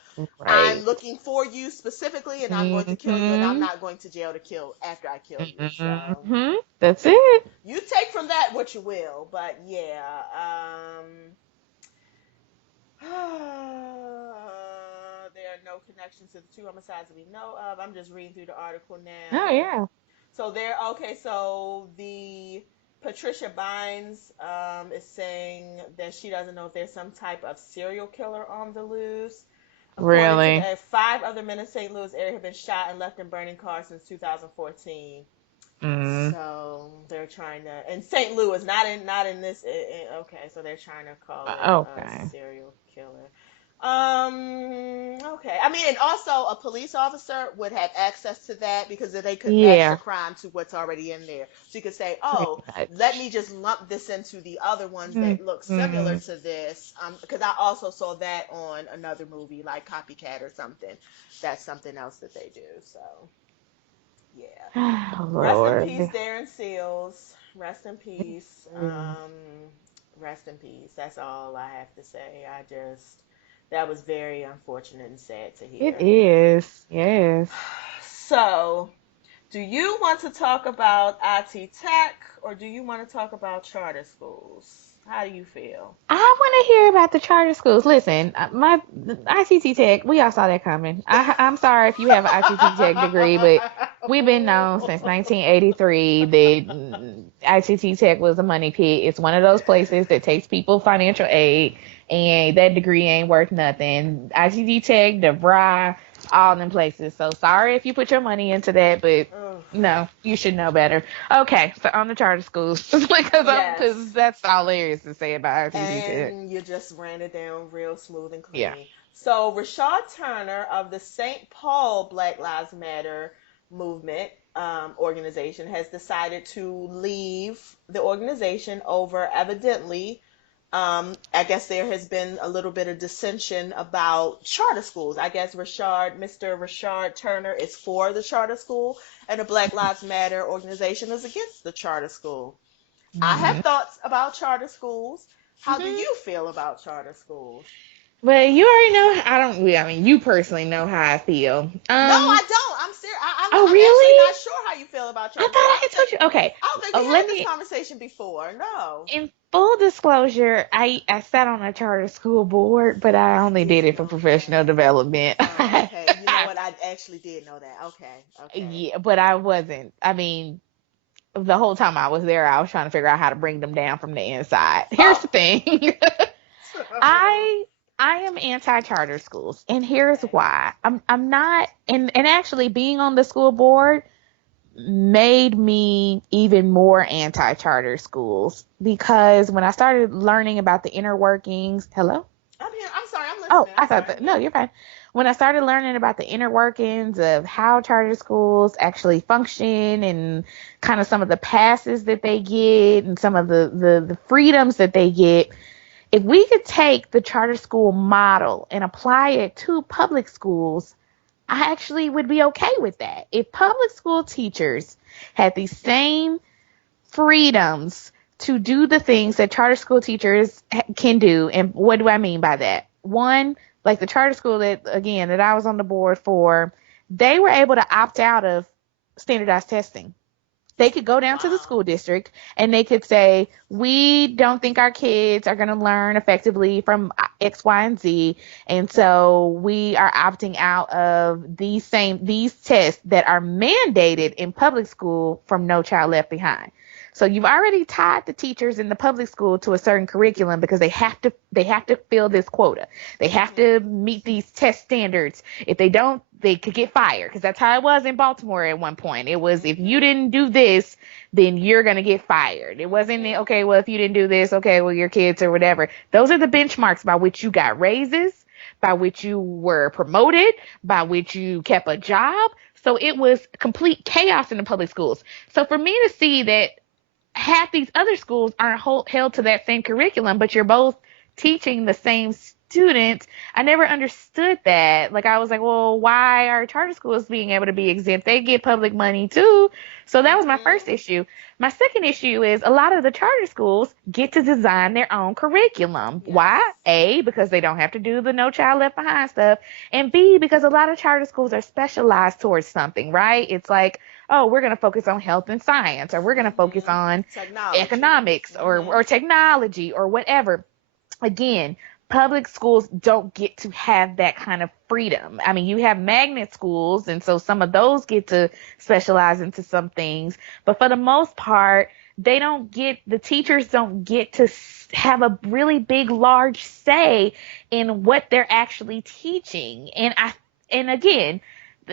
I'm Right. looking for you specifically, and I'm going to kill you, and I'm Mm-hmm. not going to jail to kill after I kill you. So Mm-hmm. That's it. you take from that what you will, but yeah, there are no connections to the two homicides that we know of. I'm just reading through the article Oh now. yeah. So there, okay. So the Patricia Bynes is saying that she doesn't know if there's some type of serial killer on the loose. According to Really. the 5 other men in St. Louis area have been shot and left in burning cars since 2014. Mm. So they're trying to, in St. Louis, not in this. Okay, so they're trying to call it a Okay. serial killer. Okay. I mean, and also a police officer would have access to that because they could match the Yeah. crime to what's already in there. So you could say, Pretty oh, let much. me just lump this into the other ones that look similar Mm-hmm. to this. Because I also saw that on another movie like Copycat or something. That's something else that they do. So yeah. Oh Rest in peace, Lord. Darren Seals. Rest in peace. Mm. Rest in peace. That's all I have to say. That was very unfortunate and sad to It hear. is. Yes. So, do you want to talk about IT Tech or do you want to talk about charter schools? How do you feel? I want to hear about the charter schools. Listen, my ICT Tech, we all saw that coming. I'm sorry if you have an ICT Tech degree, but we've been known since 1983 that ICT Tech was a money pit. It's one of those places that takes people financial aid, and that degree ain't worth nothing. ICT Tech, DeVry, all them places. So sorry if you put your money into that, but Ugh. no, you should know better. Okay, so on the charter schools, because Yes. that's all there is to say about RTC Tech. And you just ran it down real smooth and Yeah. clean. So Rashad Turner of the St. Paul Black Lives Matter movement organization has decided to leave the organization over evidently. I guess there has been a little bit of dissension about charter schools. I guess Mr. Rashad Turner is for the charter school, and the Black Lives Matter organization is against the charter school. I have Hmm. thoughts about charter schools. How do Hmm. you feel about charter schools? But you already know. I don't. I mean, you personally know how I feel. No, I don't. I'm serious. Oh, I'm actually really? not sure how you feel about I charter thought schools. I had told you. Okay. I don't think we had Let this me. conversation before. No. In full disclosure, I sat on a charter school board, but I I only did did it for know that. professional development. Oh, okay. You know what? I actually did know that. Okay. Okay. Yeah, but I wasn't. I mean, the whole time I was there, I was trying to figure out how to bring them down from the inside. Here's the Oh. thing. I I am anti charter schools, and here's Okay. why. I'm not, and actually being on the school board made me even more anti charter schools because when I started learning about the inner workings, hello. I'm here. I'm sorry. I'm Oh, listening. I I'm thought sorry. that I'm no, here. you're fine. when I started learning about the inner workings of how charter schools actually function and kind of some of the passes that they get and some of the freedoms that they get, if we could take the charter school model and apply it to public schools, I actually would be okay with that. If public school teachers had the same freedoms to do the things that charter school teachers can do. And what do I mean by that? One, like the charter school that I was on the board for, they were able to opt out of standardized testing. They could go down to the school district and they could say, we don't think our kids are going to learn effectively from X, Y, and Z. And so we are opting out of these tests that are mandated in public school from No Child Left Behind. So you've already tied the teachers in the public school to a certain curriculum because they have to fill this quota. They have to meet these test standards. If they don't, they could get fired, because that's how it was in Baltimore at one point. It was, if you didn't do this, then you're going to get fired. It wasn't, okay, well, if you didn't do this, okay, well, your kids or whatever. Those are the benchmarks by which you got raises, by which you were promoted, by which you kept a job. So it was complete chaos in the public schools. So for me to see that half these other schools aren't held to that same curriculum, but you're both teaching the same students, I never understood that. Like, I was like, well, why are charter schools being able to be exempt? They get public money too. So that was my first issue. My second issue is a lot of the charter schools get to design their own curriculum. Yes. Why? A, because they don't have to do the No Child Left Behind stuff. And B, because a lot of charter schools are specialized towards something, right? It's like, oh, we're going to focus on health and science, or we're going to focus on economics or technology or whatever. Again, public schools don't get to have that kind of freedom. I mean, you have magnet schools, and so some of those get to specialize into some things. But for the most part, the teachers don't get to have a really big, large say in what they're actually teaching. And again,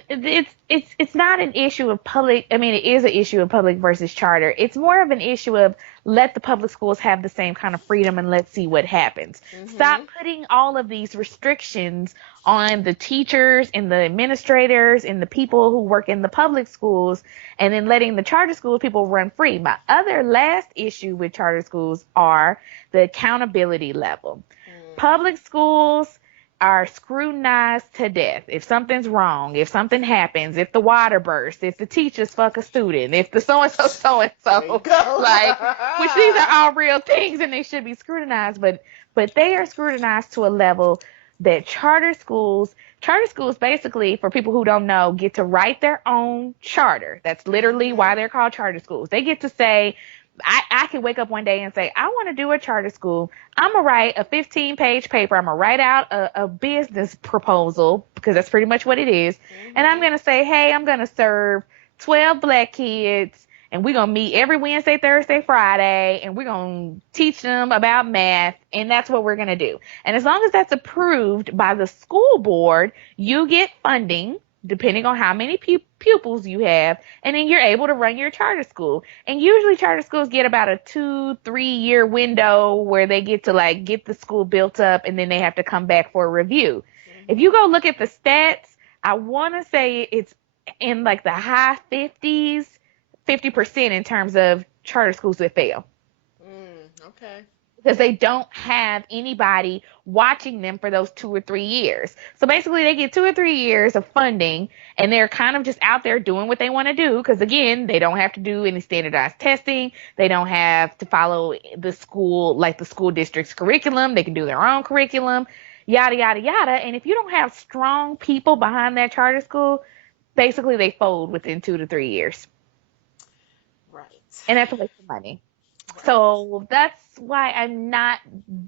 it's not an issue of public. I mean, it is an issue of public versus charter. It's more of an issue of let the public schools have the same kind of freedom and let's see what happens. Mm-hmm. Stop putting all of these restrictions on the teachers and the administrators and the people who work in the public schools, and then letting the charter school people run free. My other last issue with charter schools are the accountability level. Public schools are scrutinized to death. If something's wrong, if something happens, if the water bursts, if the teachers fuck a student, if the so-and-so, like, which these are all real things and they should be scrutinized, but they are scrutinized to a level that charter schools basically, for people who don't know, get to write their own charter. That's literally why they're called charter schools. They get to say, I can wake up one day and say, I want to do a charter school. I'm going to write a 15-page paper. I'm going to write out a business proposal, because that's pretty much what it is. Mm-hmm. And I'm going to say, hey, I'm going to serve 12 black kids, and we're going to meet every Wednesday, Thursday, Friday, and we're going to teach them about math, and that's what we're going to do. And as long as that's approved by the school board, you get funding depending on how many pupils you have, and then you're able to run your charter school. And usually charter schools get about a 2-3 year window where they get to like get the school built up, and then they have to come back for a review. Mm-hmm. If you go look at the stats, I want to say it's in like the high 50s, 50% in terms of charter schools that fail. Okay. Because they don't have anybody watching them for those 2 or 3 years. So basically they get 2 or 3 years of funding, and they're kind of just out there doing what they want to do. Because again, they don't have to do any standardized testing. They don't have to follow the school district's curriculum. They can do their own curriculum, yada, yada, yada. And if you don't have strong people behind that charter school, basically they fold within 2 to 3 years. Right. And that's a waste of money. So that's why I'm not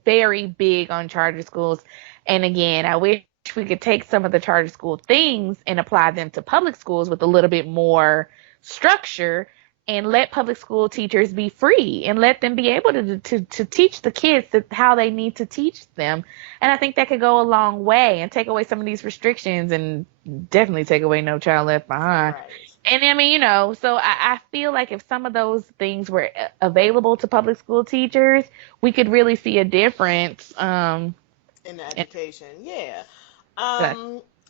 very big on charter schools. And again, I wish we could take some of the charter school things and apply them to public schools with a little bit more structure, and let public school teachers be free and let them be able to teach the kids how they need to teach them. And I think that could go a long way and take away some of these restrictions, and definitely take away No Child Left Behind. Right. And I mean, so I feel like if some of those things were available to public school teachers, we could really see a difference. In the education. Yeah.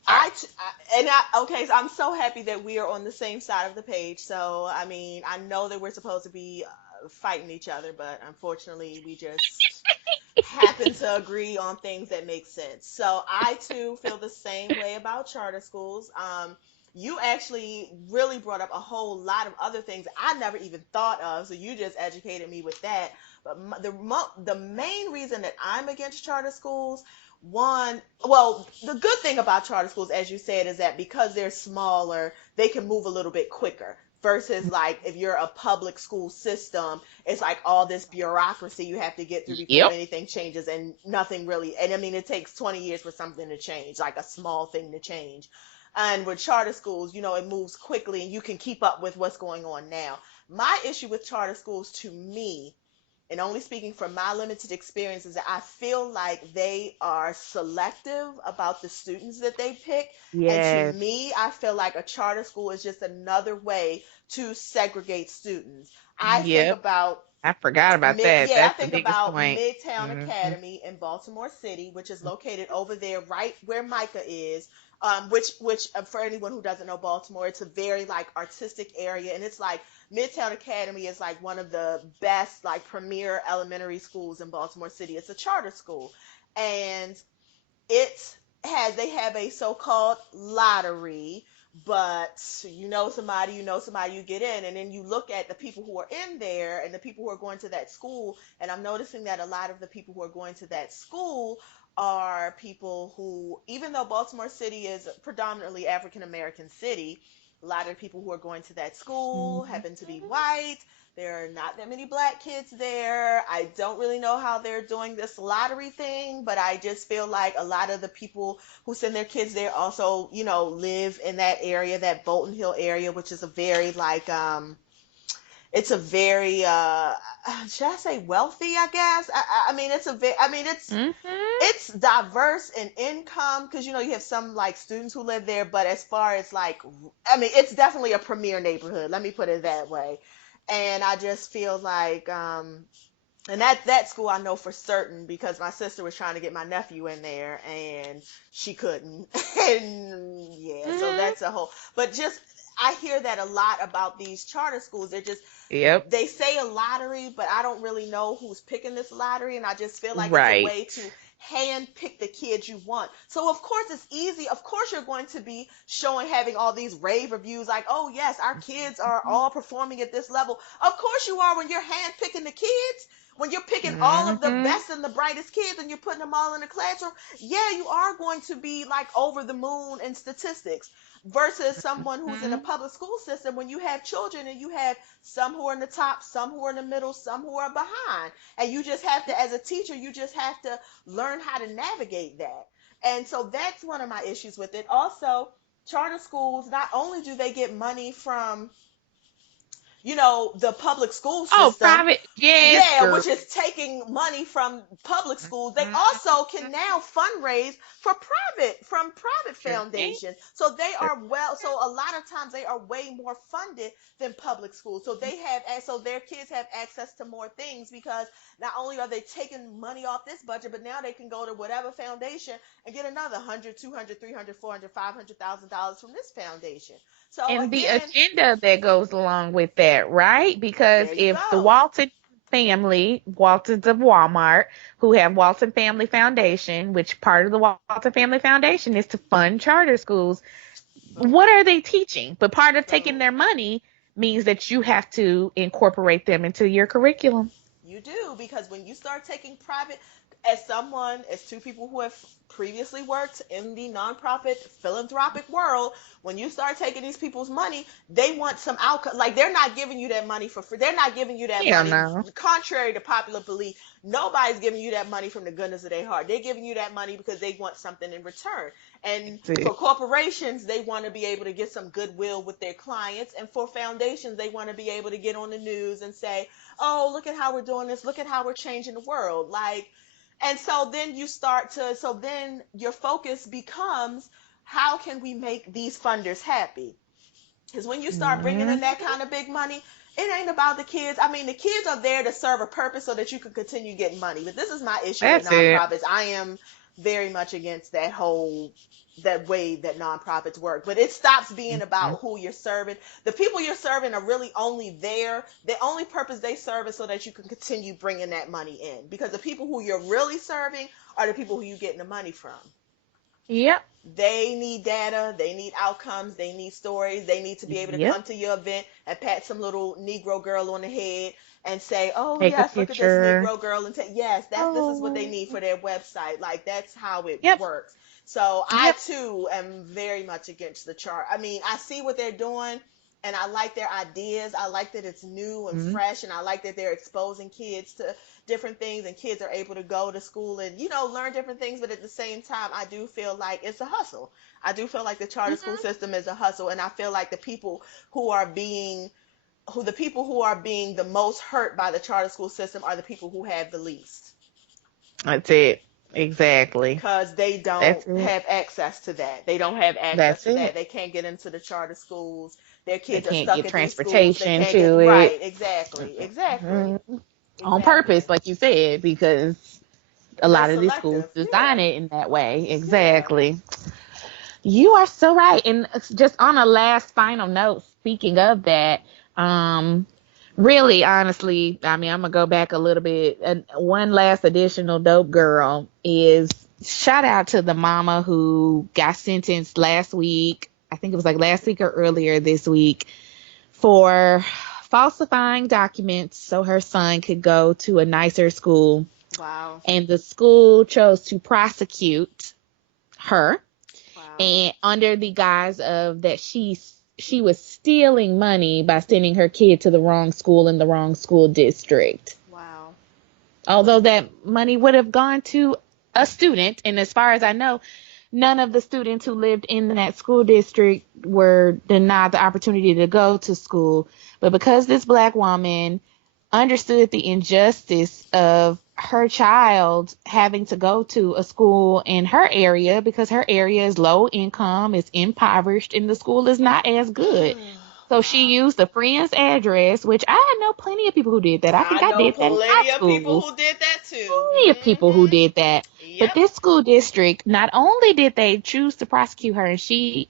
Okay, so I'm so happy that we are on the same side of the page. So, I mean, I know that we're supposed to be fighting each other, but unfortunately, we just happen to agree on things that make sense. So, I too feel the same way about charter schools. You actually really brought up a whole lot of other things I never even thought of. So, you just educated me with that. But the main reason that I'm against charter schools, one, well, the good thing about charter schools, as you said, is that because they're smaller, they can move a little bit quicker. Versus, like, if you're a public school system, it's like all this bureaucracy you have to get through before Yep. anything changes, and nothing really. And I mean, it takes 20 years for something to change, like a small thing to change. And with charter schools, it moves quickly and you can keep up with what's going on now. My issue with charter schools, to me, and only speaking from my limited experiences, I feel like they are selective about the students that they pick. And to Yes. me, I feel like a charter school is just another way to segregate students. I think Yep. about I forgot about that. I That's the think biggest about point. Midtown Mm-hmm. Academy in Baltimore City, which is located over there, right where Micah is. Which for anyone who doesn't know Baltimore, it's a very like artistic area, and it's like Midtown Academy is like one of the best like premier elementary schools in Baltimore City. It's a charter school, and it they have a so-called lottery, but you get in, and then you look at the people who are in there and the people who are going to that school, and I'm noticing that a lot of the people who are going to that school are people who, even though Baltimore City is a predominantly African American city, a lot of the people who are going to that school Mm-hmm. happen to be white. There are not that many black kids there. I don't really know how they're doing this lottery thing, but I just feel like a lot of the people who send their kids there also, live in that area, that Bolton Hill area, which is a very like it's a very should I say wealthy, I guess. I mean it's a very I mean Mm-hmm. it's diverse in income because you have some like students who live there, but as far as like I mean it's definitely a premier neighborhood, let me put it that way. And I just feel like and that school I know for certain because my sister was trying to get my nephew in there and she couldn't. And yeah, so Mm-hmm. that's a whole, but just I hear that a lot about these charter schools. Yep. They say a lottery, but I don't really know who's picking this lottery, and I just feel like it's a Right. way to hand pick the kids you want. So of course it's easy. Of course you're going to be having all these rave reviews like, oh yes, our kids are all performing at this level. Of course you are when you're hand picking the kids. When you're picking all of the Mm-hmm. best and the brightest kids and you're putting them all in the classroom, yeah, you are going to be like over the moon in statistics versus someone who's in a Mm-hmm. public school system when you have children and you have some who are in the top, some who are in the middle, some who are behind. And you just have to, as a teacher, you just have to learn how to navigate that. And so that's one of my issues with it. Also, charter schools, not only do they get money from the public school Oh, system, private. Yes, yeah, girl. which is taking money from public schools. They Mm-hmm. also can now fundraise for private Sure can. foundations. So they Sure. are so a lot of times they are way more funded than public schools. So so their kids have access to more things because not only are they taking money off this budget, but now they can go to whatever foundation and get another 100, 200, 300, 400, $500,000 from this foundation. So And the again, agenda that goes along with that, right? Because there you if the go. Walton family, Waltons of Walmart, who have Walton Family Foundation, which part of the Walton Family Foundation is to fund charter schools, what Boom, are they teaching? But part of taking boom. their money means that you have to incorporate them into your curriculum. You do, because when you start taking private, as two people who have previously worked in the nonprofit philanthropic world, when you start taking these people's money, they want some outcome. Like they're not giving you that money for free. They're not giving you that Hell money. no. Contrary to popular belief, nobody's giving you that money from the goodness of their heart. They're giving you that money because they want something in return. And That's for it. corporations, they want to be able to get some goodwill with their clients. And for foundations, they want to be able to get on the news and say, oh, look at how we're doing this. Look at how we're changing the world. Like, and so then so then your focus becomes, how can we make these funders happy? Because when you start bringing in Mhm. that kind of big money, it ain't about the kids. I mean, the kids are there to serve a purpose so that you can continue getting money. But this is my issue with That's it. nonprofits. I am very much against that way that nonprofits work. But it stops being about who you're serving. The people you're serving are really only there. The only purpose they serve is so that you can continue bringing that money in. Because the people who you're really serving are the people who you're getting the money from. Yep. They need data, they need outcomes, they need stories, they need to be able to come to your event and pat some little Negro girl on the head and say, oh Take a yes, look at this picture. Negro girl, and yes, this is what they need for their website. Like, that's how it Yep. works. So I Yep. too am very much against the chart. I mean, I see what they're doing and I like their ideas. I like that it's new and fresh, and I like that they're exposing kids to different things, and kids are able to go to school and, learn different things. But at the same time, I do feel like it's a hustle. I do feel like the charter school system is a hustle, and I feel like the people who are being the most hurt by the charter school system are the people who have the least. That's it. Exactly. Because they don't have access to that. They don't have access to that. They can't get into the charter schools. Their kids are stuck at these schools. They can't get right. Exactly. On purpose, like you said, because a lot of these schools design it in that way. Exactly. Yeah. You are so right. And just on a last final note, speaking of that, really, honestly, I mean, I'm going to go back a little bit. And one last additional dope girl is shout out to the mama who got sentenced last week. I think it was like last week or earlier this week for falsifying documents so her son could go to a nicer school. Wow. And the school chose to prosecute her. Wow. And under the guise of that she was stealing money by sending her kid to the wrong school in the wrong school district. Wow. Although that money would have gone to a student, and as far as I know, none of the students who lived in that school district were denied the opportunity to go to school. But because this black woman understood the injustice of her child having to go to a school in her area, because her area is low income, is impoverished, and the school is not as good. So she used a friend's address, which I know plenty of people who did that. I think I did that in high school. Plenty of people who did that too. Plenty of people who did that. Yep. But this school district, not only did they choose to prosecute her, and she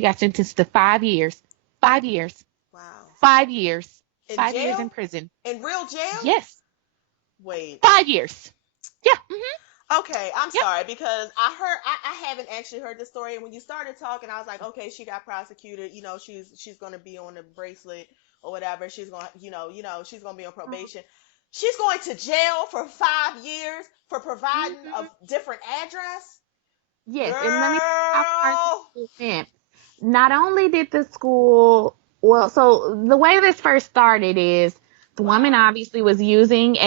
got sentenced to 5 years. 5 years. Wow. 5 years. In 5 jail? years in prison. In real jail? Yes. Wait. 5 years. Yeah. Okay, I'm sorry, because I haven't actually heard the story, and when you started talking, I was like, okay, she got prosecuted. She's going to be on a bracelet or whatever. She's going, she's going to be on probation. She's going to jail for 5 years for providing a different address. Yes, Girl. and let me how far this went. Not only did the school, so the way this first started is the woman obviously was using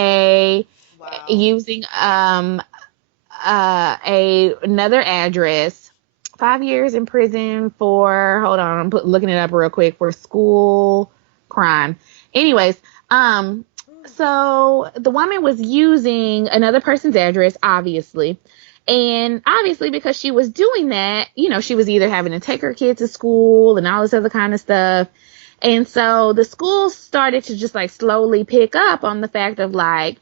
another address. 5 years in prison for, hold on, I'm looking it up real quick, for school crime. Anyways, so the woman was using another person's address, obviously. And obviously because she was doing that, she was either having to take her kids to school and all this other kind of stuff. And so the school started to just like slowly pick up on the fact of like,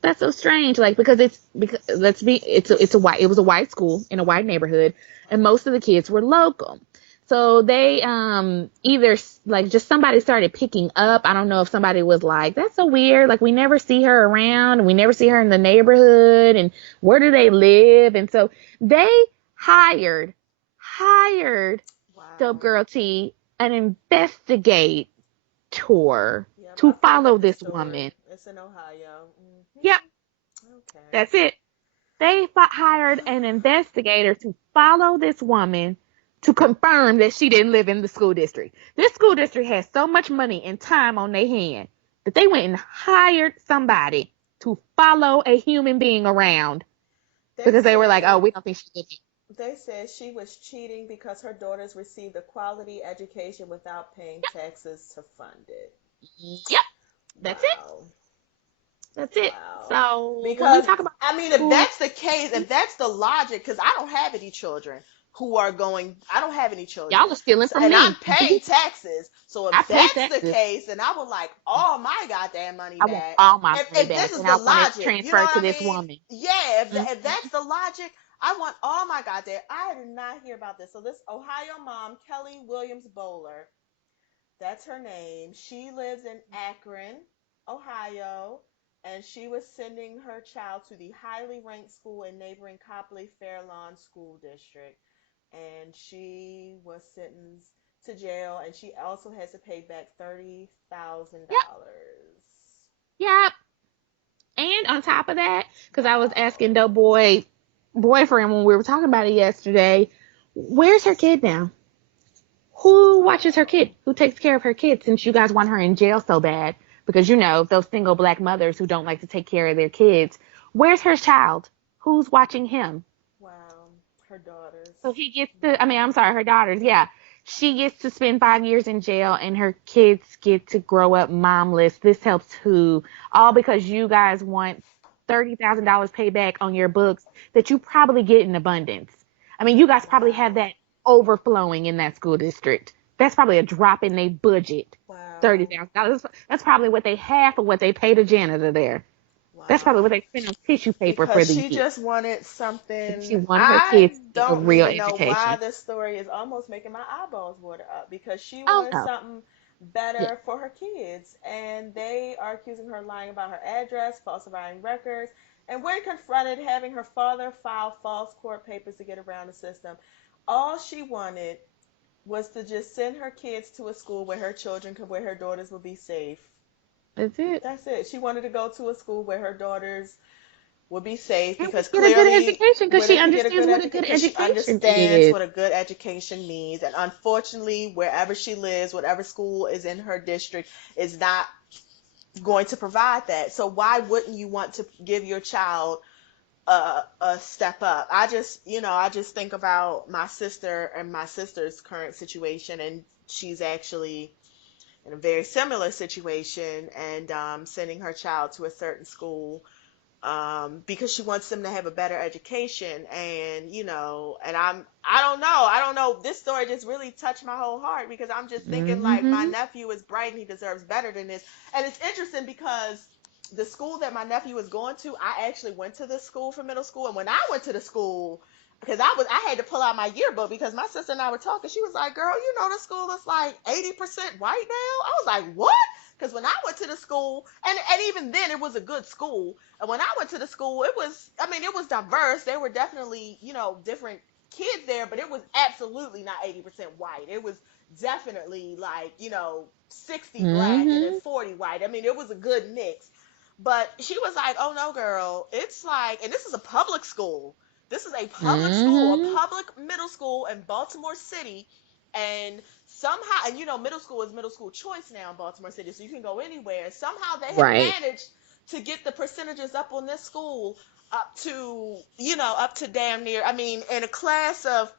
that's so strange. Like, because it was a white school in a white neighborhood, and most of the kids were local. So they either like just somebody started picking up. I don't know if somebody was like, that's so weird. Like, we never see her around, and we never see her in the neighborhood, and where do they live? And so they hired Dope Girl T, an investigator, to follow this woman. It's in Ohio. Mm-hmm. Yep. Okay. That's it. They hired an investigator to follow this woman to confirm that she didn't live in the school district. This school district has so much money and time on their hand that they went and hired somebody to follow a human being around because they were like, oh, we don't think she lives here. They said she was cheating because her daughters received a quality education without paying taxes to fund it. Yep. That's it. That's it. So, because, when we talk about if that's the case, if that's the logic, because I don't have any children I don't have any children. Y'all are stealing from me. And I'm paying taxes. So if that's the case, then I would like all my goddamn money back. I want all my money if back. this is and the I logic, transferred to this woman. Yeah, if that's the logic, I want all my goddamn. I did not hear about this. So this Ohio mom, Kelly Williams Bowler, that's her name. She lives in Akron, Ohio, and she was sending her child to the highly ranked school in neighboring Copley Fairlawn School District. And she was sentenced to jail, and she also has to pay back Yep. $30,000. Yep. And on top of that, because I was asking Dope Boy boyfriend when we were talking about it yesterday, where's her kid now? Who watches her kid? Who takes care of her kid since you guys want her in jail so bad? Because you know, those single black mothers who don't like to take care of their kids. Where's her child? Who's watching him? Wow, her daughters. So he gets to, I mean, I'm sorry, her daughters, yeah. She gets to spend 5 years in jail and her kids get to grow up momless. This helps who? All because you guys want $30,000 payback on your books that you probably get in abundance. I mean, you guys probably have Wow. that overflowing in that school district. That's probably a drop in their budget. Wow. $30,000. That's probably what they half of what they pay the janitor there. That's probably what Wow. they spend on tissue paper for Because the she year. just wanted She something. wanted her I kids to get a don't real even know why education. this story is almost making my eyeballs water up because she Oh wanted no. something Yeah. better for her kids. And they are accusing her lying about her address, falsifying records, and when confronted, having her father file false court papers to get around the system. All she wanted was to just send her kids to a school where her children could, where her daughters would be safe. That's it. That's it. She wanted to go to a school where her daughters would be safe And because get a good clearly education because where she they could get a understands good what a education good because she education understands is. what a good education means, and unfortunately wherever she lives, whatever school is in her district is not going to provide that. So why wouldn't you want to give your child a step up? I just think about my sister and my sister's current situation, and she's actually in a very similar situation, and sending her child to a certain school because she wants them to have a better education. And I don't know, this story just really touched my whole heart because I'm just thinking like my Mm-hmm. nephew is bright and he deserves better than this. And it's interesting because the school that my nephew is going to, I actually went to the school for middle school, and when I went to the school, because I had to pull out my yearbook because my sister and I were talking, she was like, girl, the school is like 80% white now. I was like, what? Because when I went to the school, and even then it was a good school, and when I went to the school, it was diverse. There were definitely, different kids there, but it was absolutely not 80% white. It was definitely like, 60 black and then Mm-hmm. 40 white. I mean, it was a good mix. But she was like, oh no, girl, it's like, and this is a public school. This is a public school, a Mm-hmm. public middle school in Baltimore City. And somehow, and middle school is middle school choice now in Baltimore City, so you can go anywhere. Somehow they have Right. managed to get the percentages up on this school up to damn near. I mean, in a class of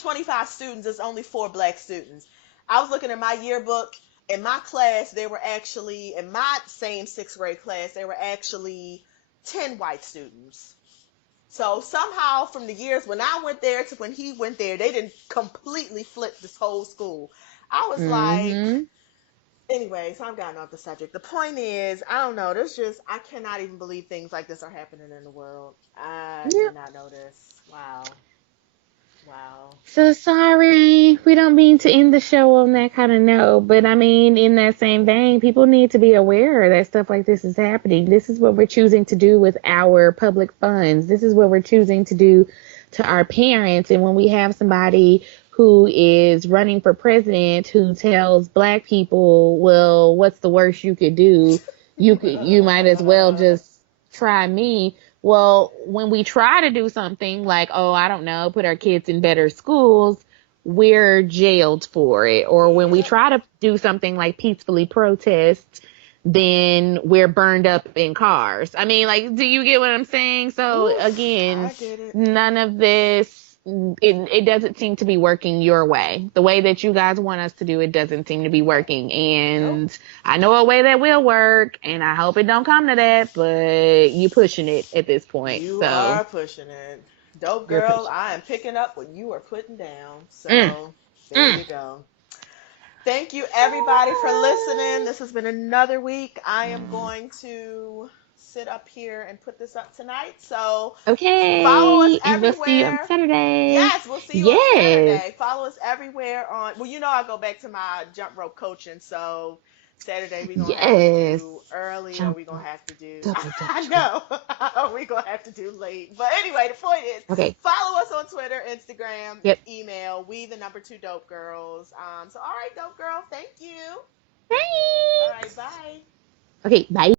25 students, there's only 4 black students. I was looking at my yearbook. In my class, there were actually, in my same sixth grade class, there were actually 10 white students. So somehow, from the years when I went there to when he went there, they didn't completely flip this whole school. I was like, Mm-hmm. anyway, so I've gotten off the subject. The point is, I don't know. I cannot even believe things like this are happening in the world. I Yep. did not know this. Wow. Wow. So sorry, we don't mean to end the show on that kind of note, but I mean, in that same vein, people need to be aware that stuff like this is happening. This is what we're choosing to do with our public funds. This is what we're choosing to do to our parents. And when we have somebody who is running for president who tells black people, well, what's the worst you could do? You might as well just try me. Well, when we try to do something like, oh, I don't know, put our kids in better schools, we're jailed for it. Or when we Yep. try to do something like peacefully protest, then we're burned up in cars. I mean, like, do you get what I'm saying? So Oof. again, I get it. none of this, it doesn't seem to be working your way. The way that you guys want us to do it doesn't seem to be working. Nope. And I know a way that will work, and I hope it don't come to that, but you pushing it at this point. You So are pushing it. Dope you're girl, pushing I am picking up what you are putting down. it. So there Mm, you go. Thank you everybody for listening. This has been another week. I am going to sit up here and put this up tonight. So follow us Okay. And we'll see you on everywhere. Saturday. Yes, we'll see you on Yes. Saturday. Follow us everywhere on. Well, I go back to my jump rope coaching. So Saturday we're gonna have to Yes. do early, or Jump we're gonna rope. have to do. Double I dutch rope. know we're gonna have to do late. But anyway, the point is, Okay. follow us on Twitter, Instagram, Yep. email. We the number 2 dope girls. So all right, dope girl. Thank you. All right, Thanks. bye. Okay. Bye.